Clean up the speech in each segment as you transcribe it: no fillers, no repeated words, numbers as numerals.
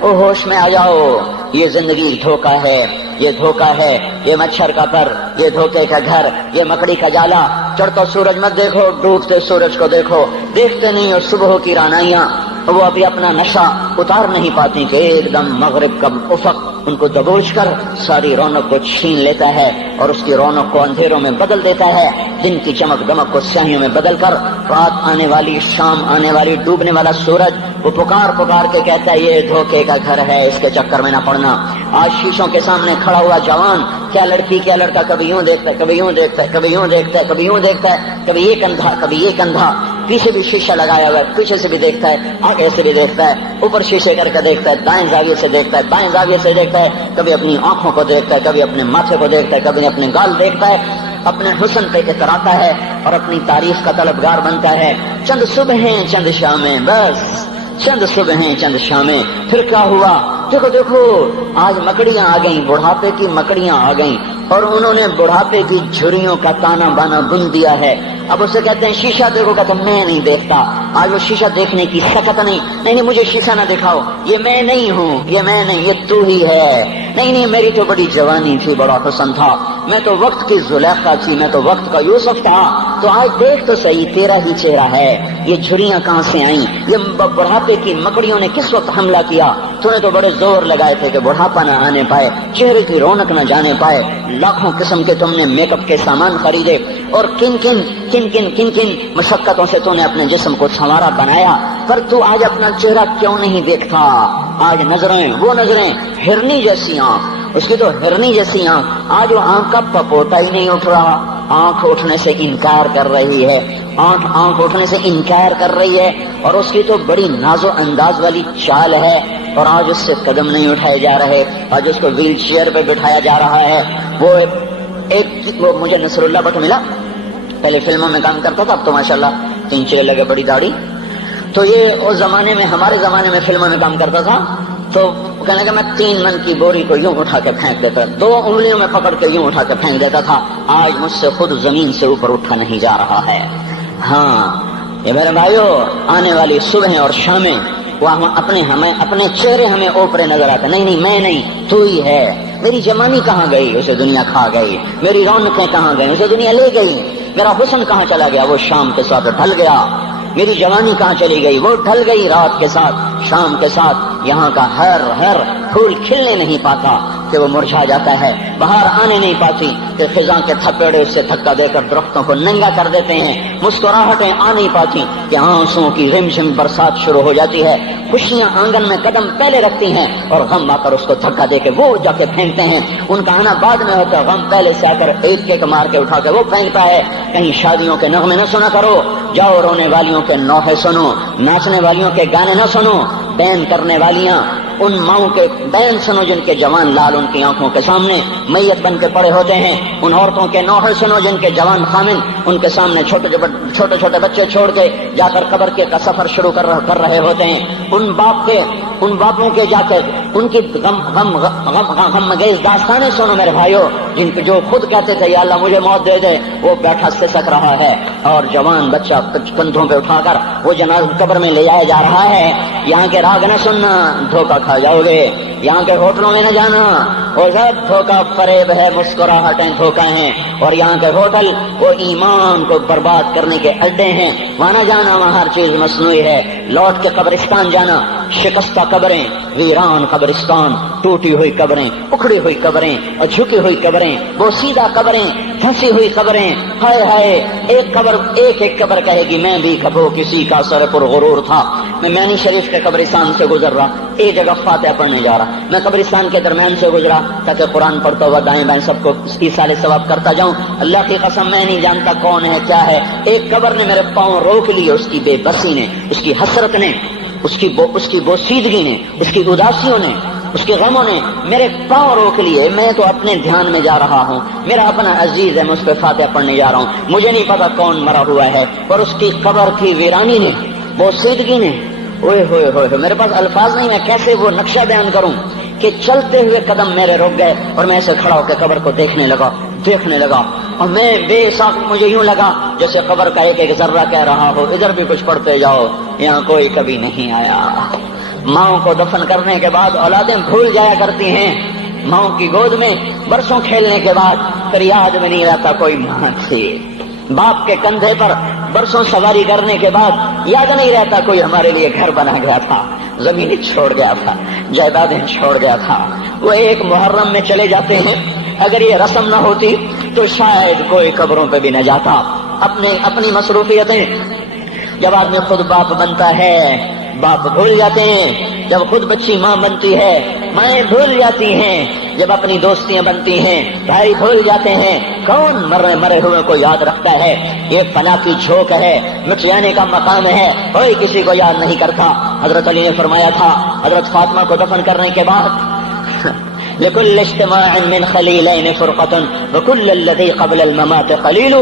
او ہوش میں آ جاؤ، یہ زندگی دھوکا ہے، یہ دھوکا ہے، یہ مچھر کا پر، یہ دھوکے کا گھر، یہ مکڑی کا جالا۔ چڑھتا سورج مت دیکھو، ڈوبتے سورج کو دیکھو، دیکھتے نہیں اور صبح کی رانائیاں وہ ابھی اپنا نشہ اتار نہیں پاتی کہ ایک دم مغرب کا افق ان کو دبوچ کر ساری رونق کو چھین لیتا ہے اور اس کی رونق کو اندھیروں میں بدل دیتا ہے، دن کی چمک دمک کو سیاہیوں میں بدل کر رات آنے والی، شام آنے والی، ڈوبنے والا سورج وہ پکار پکار کے کہتا ہے یہ دھوکے کا گھر ہے، اس کے چکر میں نہ پڑنا۔ آج شیشوں کے سامنے کھڑا ہوا جوان کیا لڑکی کیا لڑکا کبھی یوں دیکھتا ہے، کبھی یوں دیکھتا ہے، کبھی یوں دیکھتا ہے، کبھی یوں دیکھتا ہے، کبھی ایک اندھا کبھی ایک اندھا، پیچھے بھی شیشہ لگایا ہوا ہے، پیچھے سے بھی دیکھتا ہے، آگے سے بھی دیکھتا ہے، اوپر شیشے کر کے دیکھتا ہے، دائیں زاویے سے دیکھتا ہے، بائیں زاویے سے دیکھتا ہے، کبھی اپنی آنکھوں کو دیکھتا ہے، کبھی اپنے ماتھے کو دیکھتا ہے، کبھی اپنے گال دیکھتا ہے، اپنے حسن پہ اتراتا ہے اور اپنی تعریف کا طلبگار بنتا ہے۔ چند صبحیں چند شامیں، بس چند صبحیں چند شامیں، پھر کیا ہوا؟ دیکھو دیکھو آج مکڑیاں آ گئیں، بڑھاپے کی مکڑیاں آ گئیں اور انہوں نے بڑھاپے کی جھریوں کا تانا بانا بن دیا ہے۔ اب اسے کہتے ہیں شیشہ دیکھو، کہتا میں نہیں دیکھتا۔ آج وہ شیشہ دیکھنے کی سکت نہیں مجھے شیشہ نہ دکھاؤ، یہ میں نہیں ہوں، یہ میں نہیں، یہ تو ہی ہے۔ نہیں میری تو بڑی جوانی تھی، بڑا حسن تھا، میں تو وقت کی زلیخا تھی، میں تو وقت کا یوسف تھا، تو آج دیکھ تو صحیح تیرا ہی چہرہ ہے۔ یہ جھریاں کہاں سے آئیں؟ یہ بڑھاپے کی مکڑیوں نے کس وقت حملہ کیا؟ تو نے تو بڑے زور لگائے تھے کہ بڑھاپا نہ آنے پائے، چہرے کی رونق نہ جانے پائے، لاکھوں قسم کے تم نے میک اپ کے سامان خریدے اور کن کن مشقتوں سے تو نے اپنے جسم کو سنوارا بنایا، پر تو آج اپنا چہرہ کیوں نہیں دیکھتا؟ آج نظریں وہ نظریں، ہرنی جیسی آنکھ، اس کی تو ہرنی جیسی آنکھ، آج وہ آنکھ کا پپوتا ہی نہیں اٹھ رہا، آنکھ اٹھنے سے انکار کر رہی ہے، آنکھ اٹھنے سے انکار کر رہی ہے، اور اس کی تو بڑی ناز و انداز والی چال ہے، اور آج اس سے قدم نہیں اٹھائے جا رہے، آج اس کو ویل چیئر پہ بٹھایا جا رہا ہے۔ وہ مجھے نصر اللہ بٹ ملا، پہلے فلموں میں کام کرتا تھا، اب تو ماشاءاللہ 3 چیلے لگے، بڑی داڑھی، تو یہ اس زمانے میں، ہمارے زمانے میں فلموں میں کام کرتا تھا، تو کہنے کہ میں 3 من کی بوری کو یوں اٹھا کے پھینک دیتا، 2 انگلیوں میں پکڑ کے یوں اٹھا کے پھینک دیتا تھا، آج مجھ سے خود زمین سے اوپر اٹھا نہیں جا رہا ہے۔ ہاں یہ میرے بھائیو، آنے والی صبح اور شامیں وہ اپنے چہرے ہمیں اوپرے نظر آتے، نہیں میں نہیں، تو ہی ہے۔ میری جوانی کہاں گئی؟ اسے دنیا کھا گئی۔ میری رونقیں کہاں گئی؟ اسے دنیا لے گئی۔ میرا حسن کہاں چلا گیا؟ وہ شام کے ساتھ ڈھل گیا۔ میری جوانی کہاں چلی گئی؟ وہ ڈھل گئی رات کے ساتھ، شام کے ساتھ۔ یہاں کا ہر پھول کھلنے نہیں پاتا کہ وہ مرجھا جاتا ہے، بہار آنے نہیں پاتی کہ خزاں کے تھپیڑے سے دھکا دے کر درختوں کو ننگا کر دیتے ہیں، مسکراہٹیں آ نہیں پاتی کہ آنسوؤں کی رمجھم برسات شروع ہو جاتی ہے، خوشیاں آنگن میں قدم پہلے رکھتی ہیں اور غم آ کر اس کو دھکا دے کے وہ جا کے پھینکتے ہیں۔ ان کا آنا بعد میں ہوتا ہے، غم پہلے سے آ کر ایک مار کے اٹھا کے وہ پھینکتا ہے۔ کہیں شادیوں کے نغمے نہ سنا کرو، جاؤ رونے والیوں کے نوحے سنو، ناچنے والیوں کے گانے نہ سنو، بین کرنے والیاں ان ماؤں کے بین سنو جن کے جوان لال ان کی آنکھوں کے سامنے میت بن کے پڑے ہوتے ہیں، ان عورتوں کے نوحے سنو جن کے جوان خامن ان کے سامنے چھوٹے چھوٹے بچے چھوڑ کے جا کر قبر کے سفر شروع کر رہے ہوتے ہیں، ان باپوں کے جا کر ان کی غم گیز داستانیں سنو میرے بھائیو، جن کے جو خود کہتے تھے یا اللہ مجھے موت دے دے، وہ بیٹھا سسک رہا ہے اور جوان بچہ کندھوں پہ اٹھا کر وہ جنازہ قبر میں لے جایا جا رہا ہے۔ یہاں کے راگ نہ سننا، دھوکہ کھا جاؤ گے، یہاں کے ہوٹلوں میں نہ جانا، وہ سب دھوکہ فریب ہے، مسکراہٹیں دھوکہ ہیں، اور یہاں کے ہوٹل وہ ایمان کو برباد کرنے کے اڈے ہیں، وہاں نہ جانا، وہاں ہر چیز مصنوعی ہے۔ لوٹ کے قبرستان جانا، شکستہ قبریں، ویران قبرستان، ٹوٹی ہوئی قبریں، اکھڑی ہوئی قبریں اور جھکی ہوئی قبریں، بوسیدہ قبریں، پھنسی ہوئی قبریں، ہائے ہائے، ایک قبر کہے گی میں بھی کبھی کسی کا سر پر غرور تھا۔ میں میانی شریف کے قبرستان سے گزر رہا، ایک جگہ فاتحہ پڑھنے جا رہا، میں قبرستان کے درمیان سے گزرا تاکہ قرآن پڑھتا ہوا دائیں بائیں سب کو ایصال ثواب کرتا جاؤں۔ اللہ کی قسم میں نہیں جانتا کون ہے کیا ہے، ایک قبر نے میرے پاؤں روک لیے، اس کی بے بسی نے، اس کی حسرت نے، اس کی بوسیدگی نے، اس کی اداسیوں نے، اس کے غموں نے میرے پاؤں روک لیے۔ میں تو اپنے دھیان میں جا رہا ہوں، میرا اپنا عزیز ہے، میں اس پہ فاتحہ پڑھنے جا رہا ہوں، مجھے نہیں پتا کون مرا ہوا ہے، اور اس کی قبر کی ویرانی نے، بوسیدگی نے، اوئے ہوئے ہوئے، میرے پاس الفاظ نہیں، میں کیسے وہ نقشہ بیان کروں کہ چلتے ہوئے قدم میرے رک گئے اور میں ایسے کھڑا ہو کے قبر کو دیکھنے لگا اور میں بے ساخت، مجھے یوں لگا جیسے قبر کا ایک ذرہ کہہ رہا ہو ادھر بھی کچھ پڑھتے جاؤ، یہاں کوئی کبھی نہیں آیا، ماؤں کو دفن کرنے کے بعد اولادیں بھول جایا کرتی ہیں، ماؤں کی گود میں برسوں کھیلنے کے بعد پھر یاد میں نہیں رہتا کوئی ماں تھی، باپ کے کندھے پر برسوں سواری کرنے کے بعد یاد نہیں رہتا کوئی ہمارے لیے گھر بنا گیا تھا، زمینیں چھوڑ گیا تھا، جائیدادیں چھوڑ گیا تھا۔ وہ ایک محرم میں چلے جاتے ہیں، اگر یہ رسم نہ ہوتی تو شاید کوئی قبروں پہ بھی نہ جاتا۔ اپنی مصروفیتیں، جب آدمی خود باپ بنتا ہے باپ بھول جاتے ہیں، جب خود بچی ماں بنتی ہے مائیں بھول جاتی ہیں، جب اپنی دوستیاں بنتی ہیں بھائی بھول جاتے ہیں۔ کون مرے ہوئے کو یاد رکھتا ہے؟ یہ فنا کی جھوک ہے، مٹ جانے کا مقام ہے، کوئی کسی کو یاد نہیں کرتا۔ حضرت علی نے فرمایا تھا حضرت فاطمہ کو دفن کرنے کے بعد لكل اجتماع من خلیلین فرقۃ وكل الذی قبل الممات قلیل۔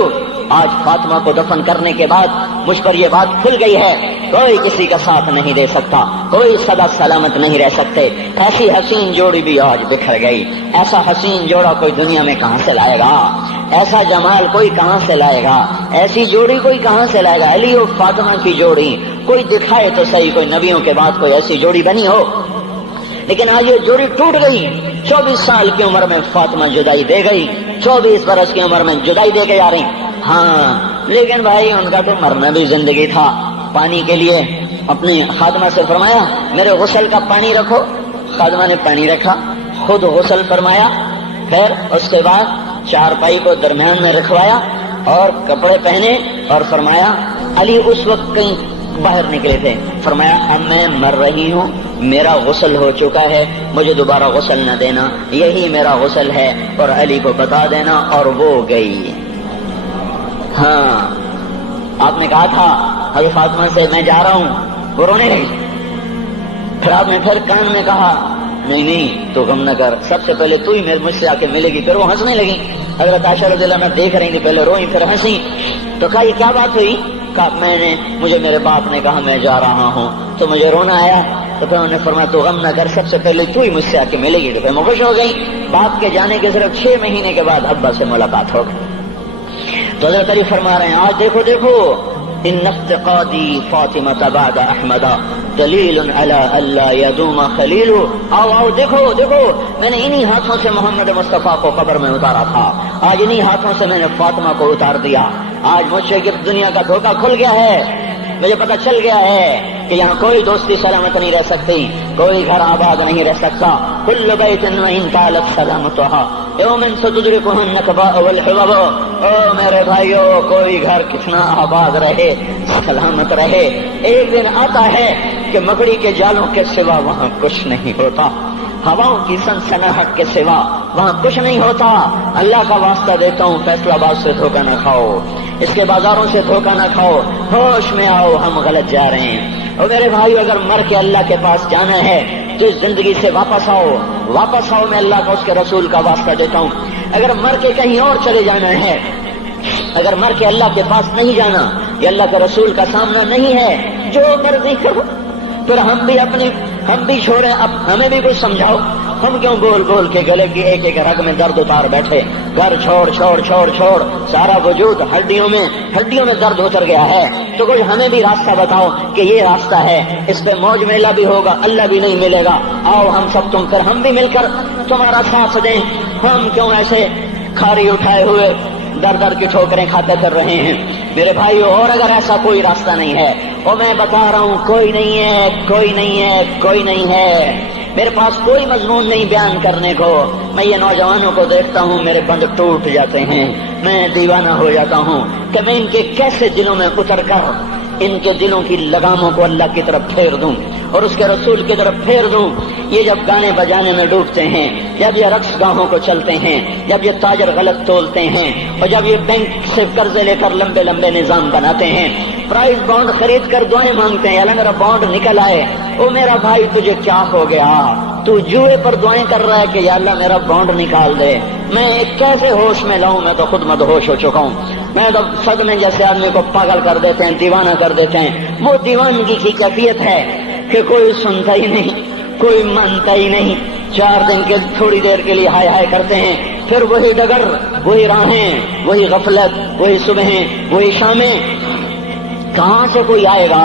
آج فاطمہ کو دفن کرنے کے بعد مجھ پر یہ بات کھل گئی ہے، کوئی کسی کا ساتھ نہیں دے سکتا، کوئی سدا سلامت نہیں رہ سکتے۔ ایسی حسین جوڑی بھی آج بکھر گئی، ایسا حسین جوڑا کوئی دنیا میں کہاں سے لائے گا؟ ایسا جمال کوئی کہاں سے لائے گا؟ ایسی جوڑی کوئی کہاں سے لائے گا؟ علی و فاطمہ کی جوڑی کوئی دکھائے تو صحیح، کوئی نبیوں کے بعد کوئی ایسی جوڑی بنی ہو۔ لیکن آج یہ جوڑی ٹوٹ گئی۔ 24 سال کی عمر میں فاطمہ جدائی دے گئی، 24 برس کی عمر میں جدائی دے کے جا رہی۔ ہاں لیکن بھائی ان کا تو مرنا بھی زندگی تھا۔ پانی کے لیے اپنی خادمہ سے فرمایا میرے غسل کا پانی رکھو، خادمہ نے پانی رکھا، خود غسل فرمایا، پھر اس کے بعد چارپائی کو درمیان میں رکھوایا اور کپڑے پہنے اور فرمایا علی اس وقت کہیں باہر نکلے تھے، فرمایا اب میں مر رہی ہوں، میرا غسل ہو چکا ہے، مجھے دوبارہ غسل نہ دینا، یہی میرا غسل ہے اور علی کو بتا دینا۔ اور وہ گئی۔ ہاں آپ نے کہا تھا حضرت فاطمہ سے میں جا رہا ہوں، وہ رونے لگی۔ پھر آپ نے پھر کان میں کہا نہیں تو غم نہ کر، سب سے پہلے تو ہی مجھ سے آ کے ملے گی۔ پھر وہ ہنسنے لگی۔ حضرت عائشہ رضی اللہ عنہا دیکھ رہی تھی، پہلے روئی پھر ہنسی۔ تو کہا یہ کیا بات ہوئی؟ کہا مجھے میرے باپ نے کہا میں جا رہا ہوں تو مجھے رونا آیا، تو پھر انہوں نے فرمایا تو غم نہ کر، سب سے پہلے تو ہی مجھ سے آ کے ملے گی۔ تو پھر میں خوش ہو گئی۔ باپ کے جانے کے صرف 6 مہینے کے بعد ابا سے ملاقات ہو گئی۔ تو حضرت علی فرما رہے ہیں آج دیکھو ان افتقادی فاطمہ بعد احمد دلیل علی اللہ یدوم خلیل۔ آؤ دیکھو میں نے انہی ہاتھوں سے محمد مصطفیٰ کو قبر میں اتارا تھا، آج انہی ہاتھوں سے میں نے فاطمہ کو اتار دیا۔ آج مجھ سے دنیا کا دھوکہ کھل گیا ہے، مجھے پتہ چل گیا ہے کہ یہاں کوئی دوستی سلامت نہیں رہ سکتی، کوئی گھر آباد نہیں رہ سکتا۔ کل بیت وإن طالت سلامتها یوم ستدرکہ النکباء والحباب۔ او میرے بھائیو، کوئی گھر کتنا آباد رہے، سلامت رہے، ایک دن آتا ہے کہ مکڑی کے جالوں کے سوا وہاں کچھ نہیں ہوتا، ہواؤں کی سنسناہٹ کے سوا وہاں کچھ نہیں ہوتا۔ اللہ کا واسطہ دیتا ہوں فیصلہ آباد سے دھوکہ نہ کھاؤ، اس کے بازاروں سے دھوکہ نہ کھاؤ، ہوش میں آؤ، ہم غلط جا رہے ہیں۔ اور میرے بھائیو، اگر مر کے اللہ کے پاس جانا ہے تو اس زندگی سے واپس آؤ، میں اللہ کا اس کے رسول کا واسطہ دیتا ہوں۔ اگر مر کے کہیں اور چلے جانا ہے، اگر مر کے اللہ کے پاس نہیں جانا یا اللہ کے رسول کا سامنا نہیں ہے، جو مرضی کرو، پھر ہم بھی چھوڑیں، اب ہمیں بھی کچھ سمجھاؤ۔ ہم کیوں گول کے گلے کی ایک ایک رگ میں درد اتار بیٹھے؟ گھر چھوڑ سارا وجود ہڈیوں میں درد اتر گیا ہے، تو کچھ ہمیں بھی راستہ بتاؤ کہ یہ راستہ ہے، اس پہ موج میلہ بھی ہوگا، اللہ بھی نہیں ملے گا۔ آؤ ہم سب ہم بھی مل کر تمہارا ساتھ دیں۔ ہم کیوں ایسے کھاری اٹھائے ہوئے در کی ٹھوکریں کھاتے پھر رہے ہیں؟ میرے بھائیو، اور اگر ایسا کوئی راستہ نہیں ہے، اور میں بتا رہا ہوں کوئی نہیں ہے، میرے پاس کوئی مضمون نہیں بیان کرنے کو۔ میں یہ نوجوانوں کو دیکھتا ہوں، میرے بند ٹوٹ جاتے ہیں، میں دیوانہ ہو جاتا ہوں کہ میں ان کے کیسے دلوں میں اتر کر ان کے دلوں کی لگاموں کو اللہ کی طرف پھیر دوں اور اس کے رسول کی طرف پھیر دوں۔ یہ جب گانے بجانے میں ڈوبتے ہیں، جب یہ رقص گاہوں کو چلتے ہیں، جب یہ تاجر غلط تولتے ہیں، اور جب یہ بینک سے قرضے لے کر لمبے نظام بناتے ہیں، پرائز بانڈ خرید کر دعائیں مانگتے ہیں اللہ میرا بانڈ نکل آئے۔ او میرا بھائی، تجھے کیا ہو گیا؟ تو جوئے پر دعائیں کر رہا ہے کہ یا اللہ میرا بانڈ نکال دے۔ میں کیسے ہوش میں لاؤں؟ میں تو خود مدہوش ہو چکا ہوں۔ میں تو صدمے جیسے آدمی کو پاگل کر دیتے ہیں، دیوانہ کر دیتے ہیں۔ وہ دیوانگی کی کیفیت ہے کہ کوئی سنتا ہی نہیں، کوئی مانتا ہی نہیں۔ 4 دن کے تھوڑی دیر کے لیے ہائے کرتے ہیں، پھر وہی ڈگر، وہی راہیں، وہی غفلت، وہی صبحیں، وہی شامیں۔ کہاں سے کوئی آئے گا؟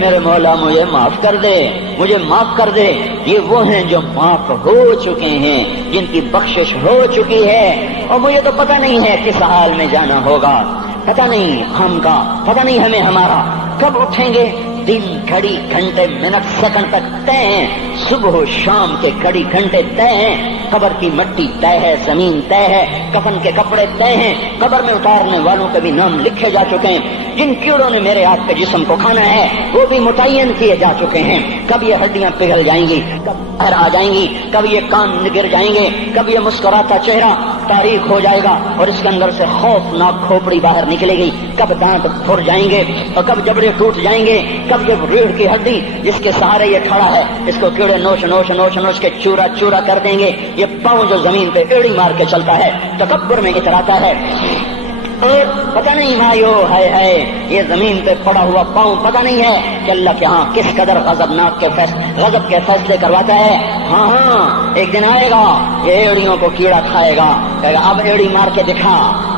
میرے مولا مجھے معاف کر دے، مجھے معاف کر دے۔ یہ وہ ہیں جو معاف ہو چکے ہیں، جن کی بخشش ہو چکی ہے، اور مجھے تو پتہ نہیں ہے کس حال میں جانا ہوگا، پتہ نہیں ہم کا، پتہ نہیں ہمیں ہمارا کب اٹھیں گے۔ دن گھڑی گھنٹے منٹ سیکنڈ تک طے ہیں، صبح و شام کے گھڑی گھنٹے طے ہیں، قبر کی مٹی طے ہے، زمین طے ہے، کفن کے کپڑے طے ہیں، قبر میں اتارنے والوں کے بھی نام لکھے جا چکے ہیں۔ جن کیڑوں نے میرے آپ کے جسم کو کھانا ہے وہ بھی متعین کیے جا چکے ہیں۔ کب یہ ہڈیاں پگھل جائیں گی، کب باہر آ جائیں گی، کب یہ کان گر جائیں گے، کب یہ مسکراتا چہرہ تاریخ ہو جائے گا اور اس کے اندر سے خوفناک کھوپڑی باہر نکلے گی، کب دانت پھر جائیں گے اور کب جبڑے ٹوٹ جائیں گے، کب یہ ریڑھ کی ہڈی جس کے سہارے یہ کھڑا ہے اس کو کیڑے نوچ نوچ نوچ نوچ کے چورا چورا کر دیں گے۔ یہ پاؤں جو زمین پہ ایڑی مار کے چلتا ہے، تکبر میں اتراتا ہے، اور پتہ نہیں بھائیو ہے یہ زمین پہ پڑا ہوا پاؤں پتہ نہیں ہے کہ اللہ کے ہاں کس قدر غضب کے فیصلے کرواتا ہے۔ ہاں ایک دن آئے گا یہ ایڑیوں کو کیڑا کھائے گا، کہے گا اب ایڑی مار کے دکھا،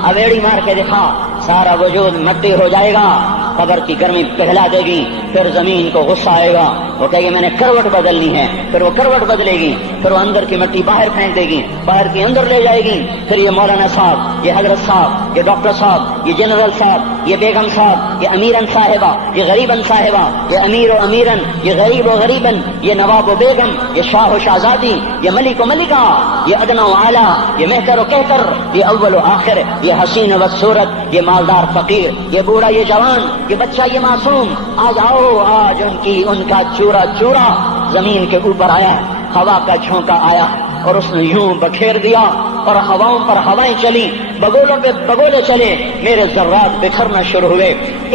اب ایڑی مار کے دکھا، سارا وجود مٹی ہو جائے گا، قبر کی گرمی پگھلا دے گی، پھر زمین کو غصہ آئے گا، وہ کہے گی میں نے کروٹ بدلنی ہے، پھر وہ کروٹ بدلے گی، پھر وہ اندر کی مٹی باہر پھینک دے گی، باہر کی اندر لے جائے گی، پھر یہ مولانا صاحب، یہ حضرت صاحب، یہ ڈاکٹر صاحب، یہ جنرل صاحب، یہ بیگم صاحب، یہ امیرن صاحبہ، یہ غریبن صاحبہ، یہ امیر و امیرن، یہ غریب و غریبن، یہ نواب و بیگم، یہ شاہ و شہزادی، یہ ملک و ملکہ، یہ ادنا و اعلیٰ، یہ مہتر و کہتر، یہ اول و آخر، یہ حسین و صورت، یہ مالدار فقیر، یہ بوڑھا یہ جوان، یہ بچہ یہ معصوم، آج آؤ، آج ان کا چورا چورا زمین کے اوپر آیا، ہوا کا جھونکا آیا اور اس نے یوں بکھیر دیا اور ہواؤں پر ہوائیں چلی، بگولوں پہ بگولے چلے، میرے ذرات بکھرنا شروع ہوئے،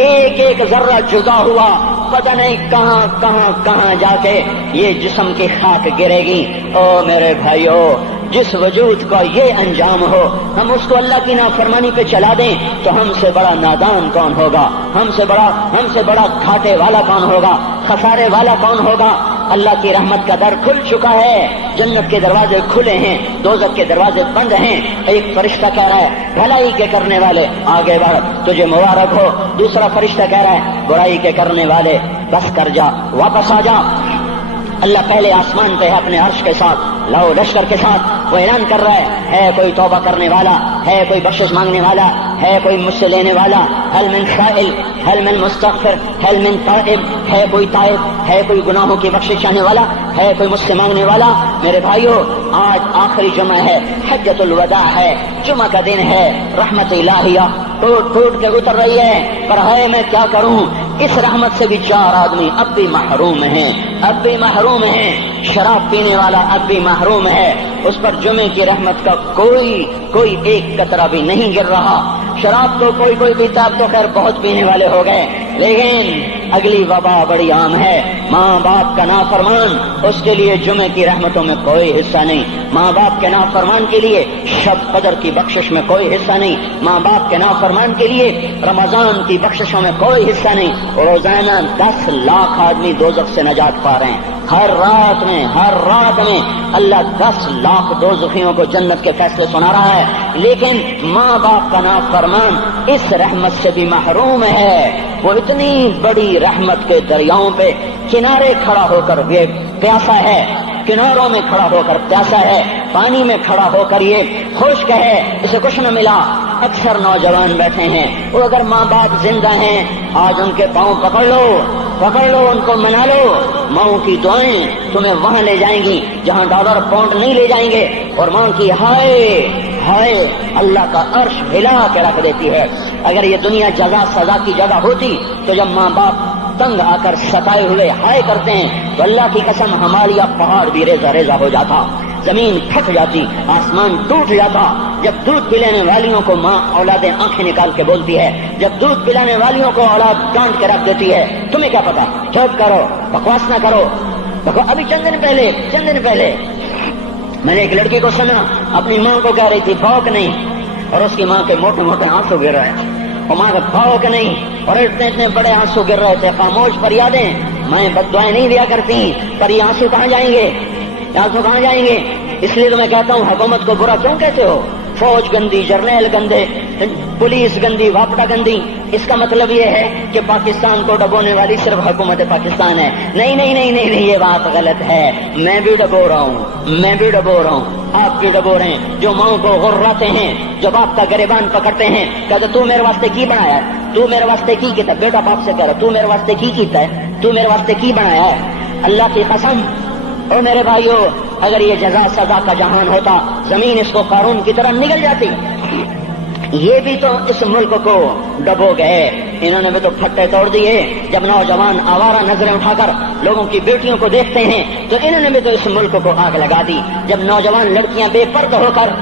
ایک ایک ذرہ جدا ہوا، پتہ نہیں کہاں کہاں کہاں جا کے یہ جسم کی خاک گرے گی۔ او میرے بھائیو، جس وجود کا یہ انجام ہو، ہم اس کو اللہ کی نافرمانی پہ چلا دیں تو ہم سے بڑا نادان کون ہوگا، ہم سے بڑا گھاٹے والا کون ہوگا، خسارے والا کون ہوگا۔ اللہ کی رحمت کا در کھل چکا ہے، جنت کے دروازے کھلے ہیں، دوزخ کے دروازے بند ہیں۔ ایک فرشتہ کہہ رہا ہے بھلائی کے کرنے والے آگے بڑھ، تجھے مبارک ہو۔ دوسرا فرشتہ کہہ رہا ہے برائی کے کرنے والے بس کر جا، واپس آ جا۔ اللہ پہلے آسمان پہ ہے اپنے عرش کے ساتھ، لاؤ لشکر کے ساتھ، وہ اعلان کر رہا ہے کوئی توبہ کرنے والا، ہے کوئی بخشش مانگنے والا، ہے کوئی مجھ سے لینے والا، هل من سائل، هل من مستغفر، هل من تائب، ہے کوئی تائب، ہے کوئی گناہوں کی بخشش چاہنے والا، ہے کوئی مجھ سے مانگنے والا۔ میرے بھائیو، آج آخری جمعہ ہے، حجۃ الوداع ہے، جمعہ کا دن ہے، رحمت الہیہ ٹوٹ ٹوٹ کے اتر رہی ہے، پر ہے میں کیا کروں، اس رحمت سے بھی 4 آدمی اب بھی محروم ہیں، اب بھی محروم ہیں۔ شراب پینے والا اب بھی محروم ہے، اس پر جمعے کی رحمت کا کوئی ایک قطرہ بھی نہیں گر رہا۔ شراب تو کوئی پیتا، اب تو خیر بہت پینے والے ہو گئے، لیکن اگلی وبا بڑی عام ہے، ماں باپ کا نافرمان، اس کے لیے جمعے کی رحمتوں میں کوئی حصہ نہیں، ماں باپ کے نافرمان کے لیے شب قدر کی بخشش میں کوئی حصہ نہیں، ماں باپ کے نافرمان کے لیے رمضان کی بخششوں میں کوئی حصہ نہیں۔ روزانہ 10 لاکھ آدمی دوزخ سے نجات پا رہے ہیں، ہر رات میں اللہ 10 لاکھ دوزخیوں کو جنت کے فیصلے سنا رہا ہے، لیکن ماں باپ کا نافرمان اس رحمت سے بھی محروم ہے۔ وہ اتنی بڑی رحمت کے دریاؤں پہ کنارے کھڑا ہو کر یہ پیاسا ہے، کناروں میں کھڑا ہو کر پیاسا ہے، پانی میں کھڑا ہو کر یہ خشک ہے، اسے کچھ نہ ملا۔ اکثر نوجوان بیٹھے ہیں، وہ اگر ماں باپ زندہ ہیں آج ان کے پاؤں پکڑ لو، ان کو منا لو، ماں کی دعائیں تمہیں وہاں لے جائیں گی جہاں ڈالر پاؤنڈ نہیں لے جائیں گے، اور ماں کی ہائے اللہ کا عرش ہلا کے رکھ دیتی ہے۔ اگر یہ دنیا جزا سزا کی جگہ ہوتی تو جب ماں باپ تنگ آ کر ستائے ہوئے ہائے کرتے ہیں تو اللہ کی قسم ہماریا پہاڑ بھی ریزہ ہو جاتا، زمین پھٹ جاتی، آسمان ٹوٹ جاتا۔ جب دودھ پلانے والیوں کو ماں اولادیں آنکھیں نکال کے بولتی ہے، جب دودھ پلانے والیوں کو اولاد ڈانٹ کے رکھ دیتی ہے، تمہیں کیا پتا، چپ کرو، بکواس نہ کرو۔ ابھی چند دن پہلے میں نے ایک لڑکی کو سنا، اپنی ماں کو کہہ رہی تھی بھوک نہیں، اور اس کی ماں کے موٹے آنسو گر رہے ہیں، اور ماں کا بھوک نہیں، اور اتنے بڑے آنسو گر رہے تھے۔ خاموش فریادیں، میں بد دعائیں نہیں دیا کرتی، پر یہ آنسو کہاں جائیں گے، اس لیے تو میں کہتا ہوں حکومت کو برا کیوں کہتے ہو؟ فوج گندی، جرنیل گندے، پولیس گندی، واپڈا گندی. اس کا مطلب یہ ہے کہ پاکستان کو ڈبونے والی صرف حکومت پاکستان ہے. نہیں نہیں نہیں نہیں نہیں، یہ بات غلط ہے. میں بھی ڈبو رہا ہوں، میں بھی ڈبو رہا ہوں، آپ بھی ڈبو رہے ہیں. جو ماؤں کو غراتے ہیں، جو باپ کا گریبان پکڑتے ہیں، کہتے تو میرے واسطے کی بنایا ہے، تو میرے واسطے کی کیتا. بیٹا باپ سے کہہ رہا تو میرے واسطے کی کیتا ہے، تو میرے واسطے کی بنایا ہے. اللہ کی قسم اور میرے بھائیوں، اگر یہ جزا سزا کا جہان ہوتا، زمین اس کو قارون کی طرح نگل جاتی. یہ بھی تو اس ملک کو ڈبو گئے، انہوں نے بھی تو پھٹے توڑ دیے. جب نوجوان آوارہ نظریں اٹھا کر لوگوں کی بیٹیوں کو دیکھتے ہیں تو انہوں نے بھی تو اس ملک کو آگ لگا دی. جب نوجوان لڑکیاں بے پردہ ہو کر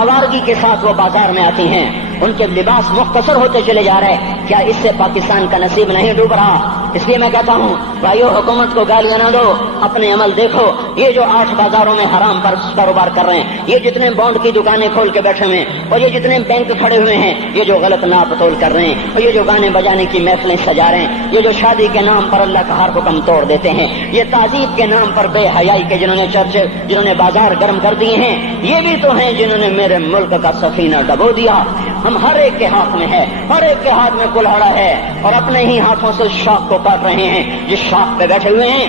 آوارگی کے ساتھ وہ بازار میں آتی ہیں، ان کے لباس مختصر ہوتے چلے جا رہے ہیں، کیا اس سے پاکستان کا نصیب نہیں ڈوب رہا؟ اس لیے میں کہتا ہوں بھائیو، حکومت کو گالیاں نہ دو، اپنے عمل دیکھو. یہ جو 8 بازاروں میں حرام پر کاروبار کر رہے ہیں، یہ جتنے بانڈ کی دکانیں کھول کے بیٹھے ہوئے ہیں، اور یہ جتنے بینک کھڑے ہوئے ہیں، یہ جو غلط ناپ تول کر رہے ہیں، اور یہ جو گانے بجانے کی محفلیں سجا رہے ہیں، یہ جو شادی کے نام پر اللہ کا ہر حکم توڑ دیتے ہیں، یہ تعذیب کے نام پر بے حیائی کے جنہوں نے چرچے، جنہوں نے بازار گرم کر دیے ہیں، یہ بھی تو ہیں جنہوں نے میرے ملک کا سفینہ ڈبو دیا. ہم ہر ایک کے ہاتھ میں ہے، ہر ایک کے ہاتھ میں کلہاڑا ہے، اور اپنے ہی ہاتھوں سے شاخ کو کاٹ رہے ہیں جس شاخ پہ بیٹھے ہوئے ہیں.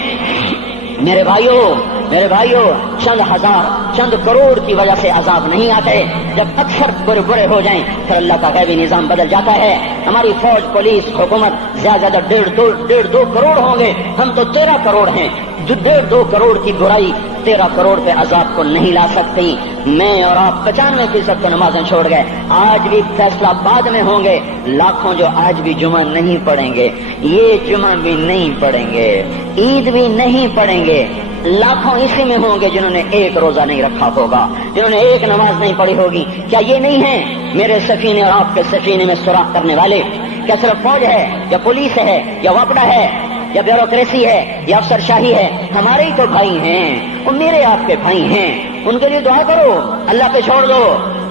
میرے بھائیوں، چند ہزار، چند کروڑ کی وجہ سے عذاب نہیں آتے. جب اکثر برے ہو جائیں پھر اللہ کا غیبی نظام بدل جاتا ہے. ہماری فوج، پولیس، حکومت زیادہ 1.5-2 کروڑ ہوں گے، ہم تو 13 کروڑ ہیں. 1.5-2 کروڑ کی برائی 13 کروڑ پہ عذاب کو نہیں لا سکتی. میں اور آپ 95% کو نمازیں چھوڑ گئے، آج بھی فیصلہ بعد میں ہوں گے. لاکھوں جو آج بھی جمعہ نہیں پڑھیں گے، یہ جمعہ بھی نہیں پڑھیں گے، عید بھی نہیں پڑھیں گے. لاکھوں اسی میں ہوں گے جنہوں نے ایک روزہ نہیں رکھا ہوگا، جنہوں نے ایک نماز نہیں پڑھی ہوگی. کیا یہ نہیں ہے میرے سفینے اور آپ کے سفینے میں سوراخ کرنے والے؟ کیا صرف فوج ہے یا پولیس ہے یا وپڈا ہے یا بیوروکریسی ہے یا افسر شاہی ہے؟ ہمارے ہی تو بھائی ہیں، وہ میرے آپ کے بھائی ہیں. ان کے لیے دعا کرو، اللہ پہ چھوڑ دو.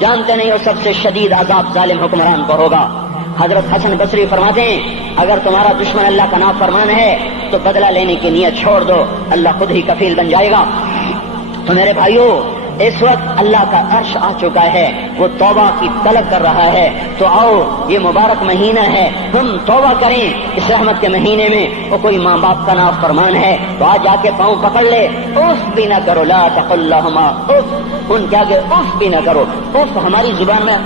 جانتے نہیں وہ سب سے شدید عذاب ظالم حکمران پر ہوگا. حضرت حسن بصری فرماتے ہیں اگر تمہارا دشمن اللہ کا نافرمان ہے تو بدلہ لینے کی نیت چھوڑ دو، اللہ خود ہی کفیل بن جائے گا. تو میرے بھائیوں، اس وقت اللہ کا عرش آ چکا ہے، وہ توبہ کی طلب کر رہا ہے. تو آؤ، یہ مبارک مہینہ ہے، ہم توبہ کریں. اس رحمت کے مہینے میں وہ کوئی ماں باپ کا نافرمان ہے تو آج جا کے پاؤں پکڑ لے، اف بھی نہ کرو، لا تقل لہما اف، ان کے آگے اف بھی نہ کرو. اف ہماری زبان میں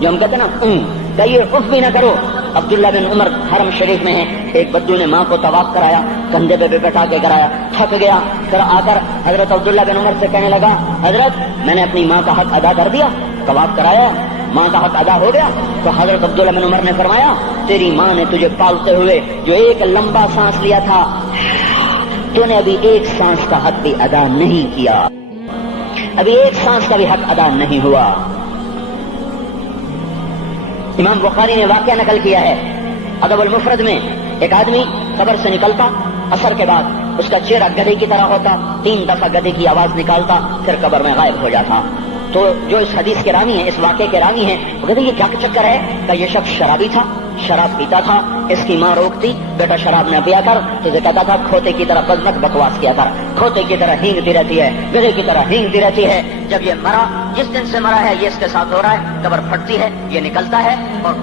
جو ہم کہتے ہیں نا، کہیے اف بھی نہ کرو. عبداللہ بن عمر حرم شریف میں ہیں، ایک بدو نے ماں کو طواف کرایا، کندھے پہ بٹھا کے کرایا، تھک گیا. پھر آ کر حضرت عبداللہ بن عمر سے کہنے لگا حضرت میں نے اپنی ماں کا حق ادا کر دیا، طواف کرایا، ماں کا حق ادا ہو گیا. تو حضرت عبداللہ بن عمر نے فرمایا تیری ماں نے تجھے پالتے ہوئے جو ایک لمبا سانس لیا تھا، تو نے ابھی ایک سانس کا حق بھی ادا نہیں کیا، ابھی ایک سانس کا بھی حق ادا نہیں ہوا. امام بخاری نے واقعہ نقل کیا ہے ادب المفرد میں، ایک آدمی قبر سے نکلتا، عصر کے بعد اس کا چہرہ گدھے کی طرح ہوتا، 3 دفعہ گدھے کی آواز نکالتا، پھر قبر میں غائب ہو جاتا. تو جو اس حدیث کے راوی ہیں، اس واقعے کے راوی ہیں، وہ کہتے ہیں یہ کیا چکر ہے؟ کہ یہ شخص شرابی تھا، شراب پیتا تھا، اس کی ماں روکتی بیٹا شراب نہ پیا کر، تو یہ کہتا تھا کھوتے کی طرح بزمت بکواس کیا کر، کھوتے کی طرح ہینگتی رہتی ہے، گدھے کی طرح ہینگتی رہتی ہے. جب یہ مرا، جس دن سے مرا ہے یہ اس کے ساتھ ہو رہا ہے، قبر پھٹتی ہے، یہ نکلتا ہے اور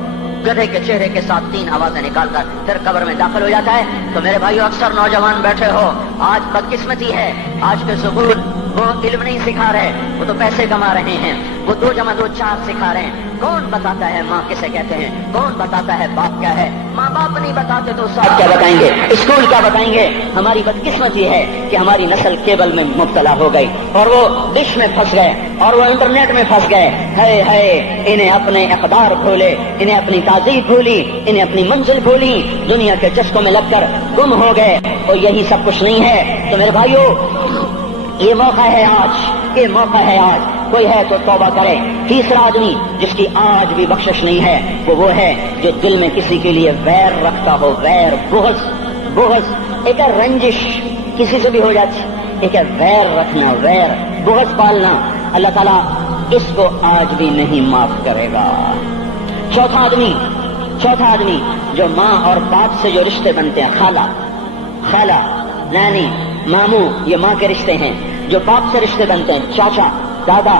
گدھے کے چہرے کے ساتھ 3 آوازیں نکال کر پھر قبر میں داخل ہو جاتا ہے. تو میرے بھائیو، اکثر نوجوان بیٹھے ہو، آج بدقسمتی ہے، آج کے سکول وہ علم نہیں سکھا رہے، وہ تو پیسے کما رہے ہیں، وہ 2 + 2 4 سکھا رہے ہیں. کون بتاتا ہے ماں کسے کہتے ہیں؟ کون بتاتا ہے باپ کیا ہے؟ ماں باپ نہیں بتاتے تو استاد کیا بتائیں گے؟ اسکول کیا بتائیں گے؟ ہماری بدقسمتی ہے کہ ہماری نسل کیبل میں مبتلا ہو گئی اور وہ ڈش میں پھنس گئے اور وہ انٹرنیٹ میں پھنس گئے. ہے انہیں اپنے اخبار بھولے، انہیں اپنی تہذیب بھولی، انہیں اپنی منزل بھولی، دنیا کے چسکوں میں لگ کر گم ہو گئے، اور یہی سب کچھ نہیں ہے. تو میرے بھائیو، یہ موقع ہے آج، یہ موقع ہے آج، کوئی ہے تو توبہ کرے. تیسرا آدمی جس کی آج بھی بخشش نہیں ہے وہ ہے جو دل میں کسی کے لیے ویر رکھتا ہو، ویر، بغض، ایک ہے رنجش کسی سے بھی ہو جاتی، ایک ہے ویر رکھنا، ویر، بغض پالنا. اللہ تعالیٰ اس کو آج بھی نہیں معاف کرے گا. چوتھا آدمی جو ماں اور باپ سے جو رشتے بنتے ہیں، خالہ، نانی، ماموں، یہ ماں کے رشتے ہیں. جو باپ سے رشتے بنتے ہیں، چاچا، دادا،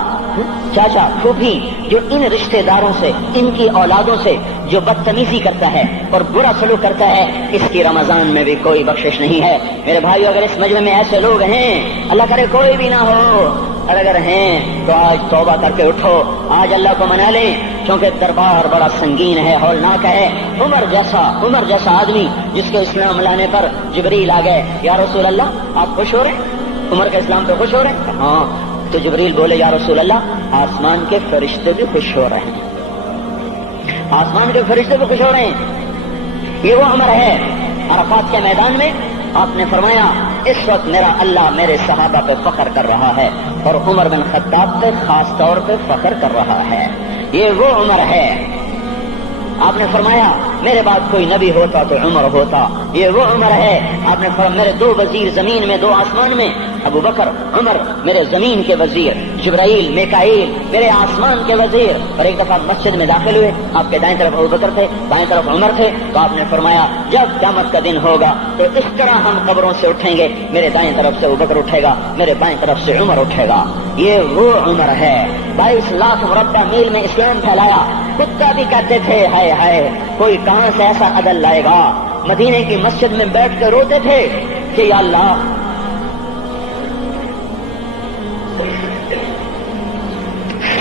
چاچا پھوپھی جو ان رشتہ داروں سے، ان کی اولادوں سے جو بدتمیزی کرتا ہے اور برا سلوک کرتا ہے، اس کی رمضان میں بھی کوئی بخشش نہیں ہے۔ میرے بھائیو، اگر اس مجمع میں ایسے لوگ ہیں، اللہ کرے کوئی بھی نہ ہو، اور اگر ہیں تو آج توبہ کر کے اٹھو، آج اللہ کو منا لیں، کیونکہ دربار بڑا سنگین ہے، ہولناک ہے۔ عمر جیسا آدمی جس کے اسلام لانے پر جبریل آ گئے، یا رسول اللہ آپ خوش ہو رہے ہیں؟ عمر کے اسلام پہ خوش ہو رہے ہیں؟ ہاں۔ تو جبریل بولے، یا رسول اللہ آسمان کے فرشتے بھی خوش ہو رہے ہیں، آسمان کے فرشتے بھی خوش ہو رہے ہیں۔ یہ وہ عمر ہے۔ عرفات کے میدان میں آپ نے فرمایا، اس وقت میرا اللہ میرے صحابہ پہ فخر کر رہا ہے، اور عمر بن خطاب پہ خاص طور پہ فخر کر رہا ہے۔ یہ وہ عمر ہے۔ آپ نے فرمایا، میرے بعد کوئی نبی ہوتا تو عمر ہوتا۔ یہ وہ عمر ہے۔ آپ نے فرمایا، میرے دو وزیر زمین میں، دو آسمان میں، ابو بکر عمر میرے زمین کے وزیر، جبرائیل میکائیل میرے آسمان کے وزیر۔ اور ایک دفعہ مسجد میں داخل ہوئے، آپ کے دائیں طرف ابو بکر تھے، بائیں طرف عمر تھے، تو آپ نے فرمایا، جب قیامت کا دن ہوگا تو اس طرح ہم قبروں سے اٹھیں گے، میرے دائیں طرف سے ابو بکر اٹھے گا، میرے بائیں طرف سے عمر اٹھے گا۔ یہ وہ عمر ہے۔ 22 لاکھ مربع میل میں اسلام پھیلایا۔ کتا بھی کہتے تھے، ہائے ہائے کوئی کہاں سے ایسا عدل لائے گا۔ مدینے کی مسجد میں بیٹھ کے روتے تھے کہ یا اللہ،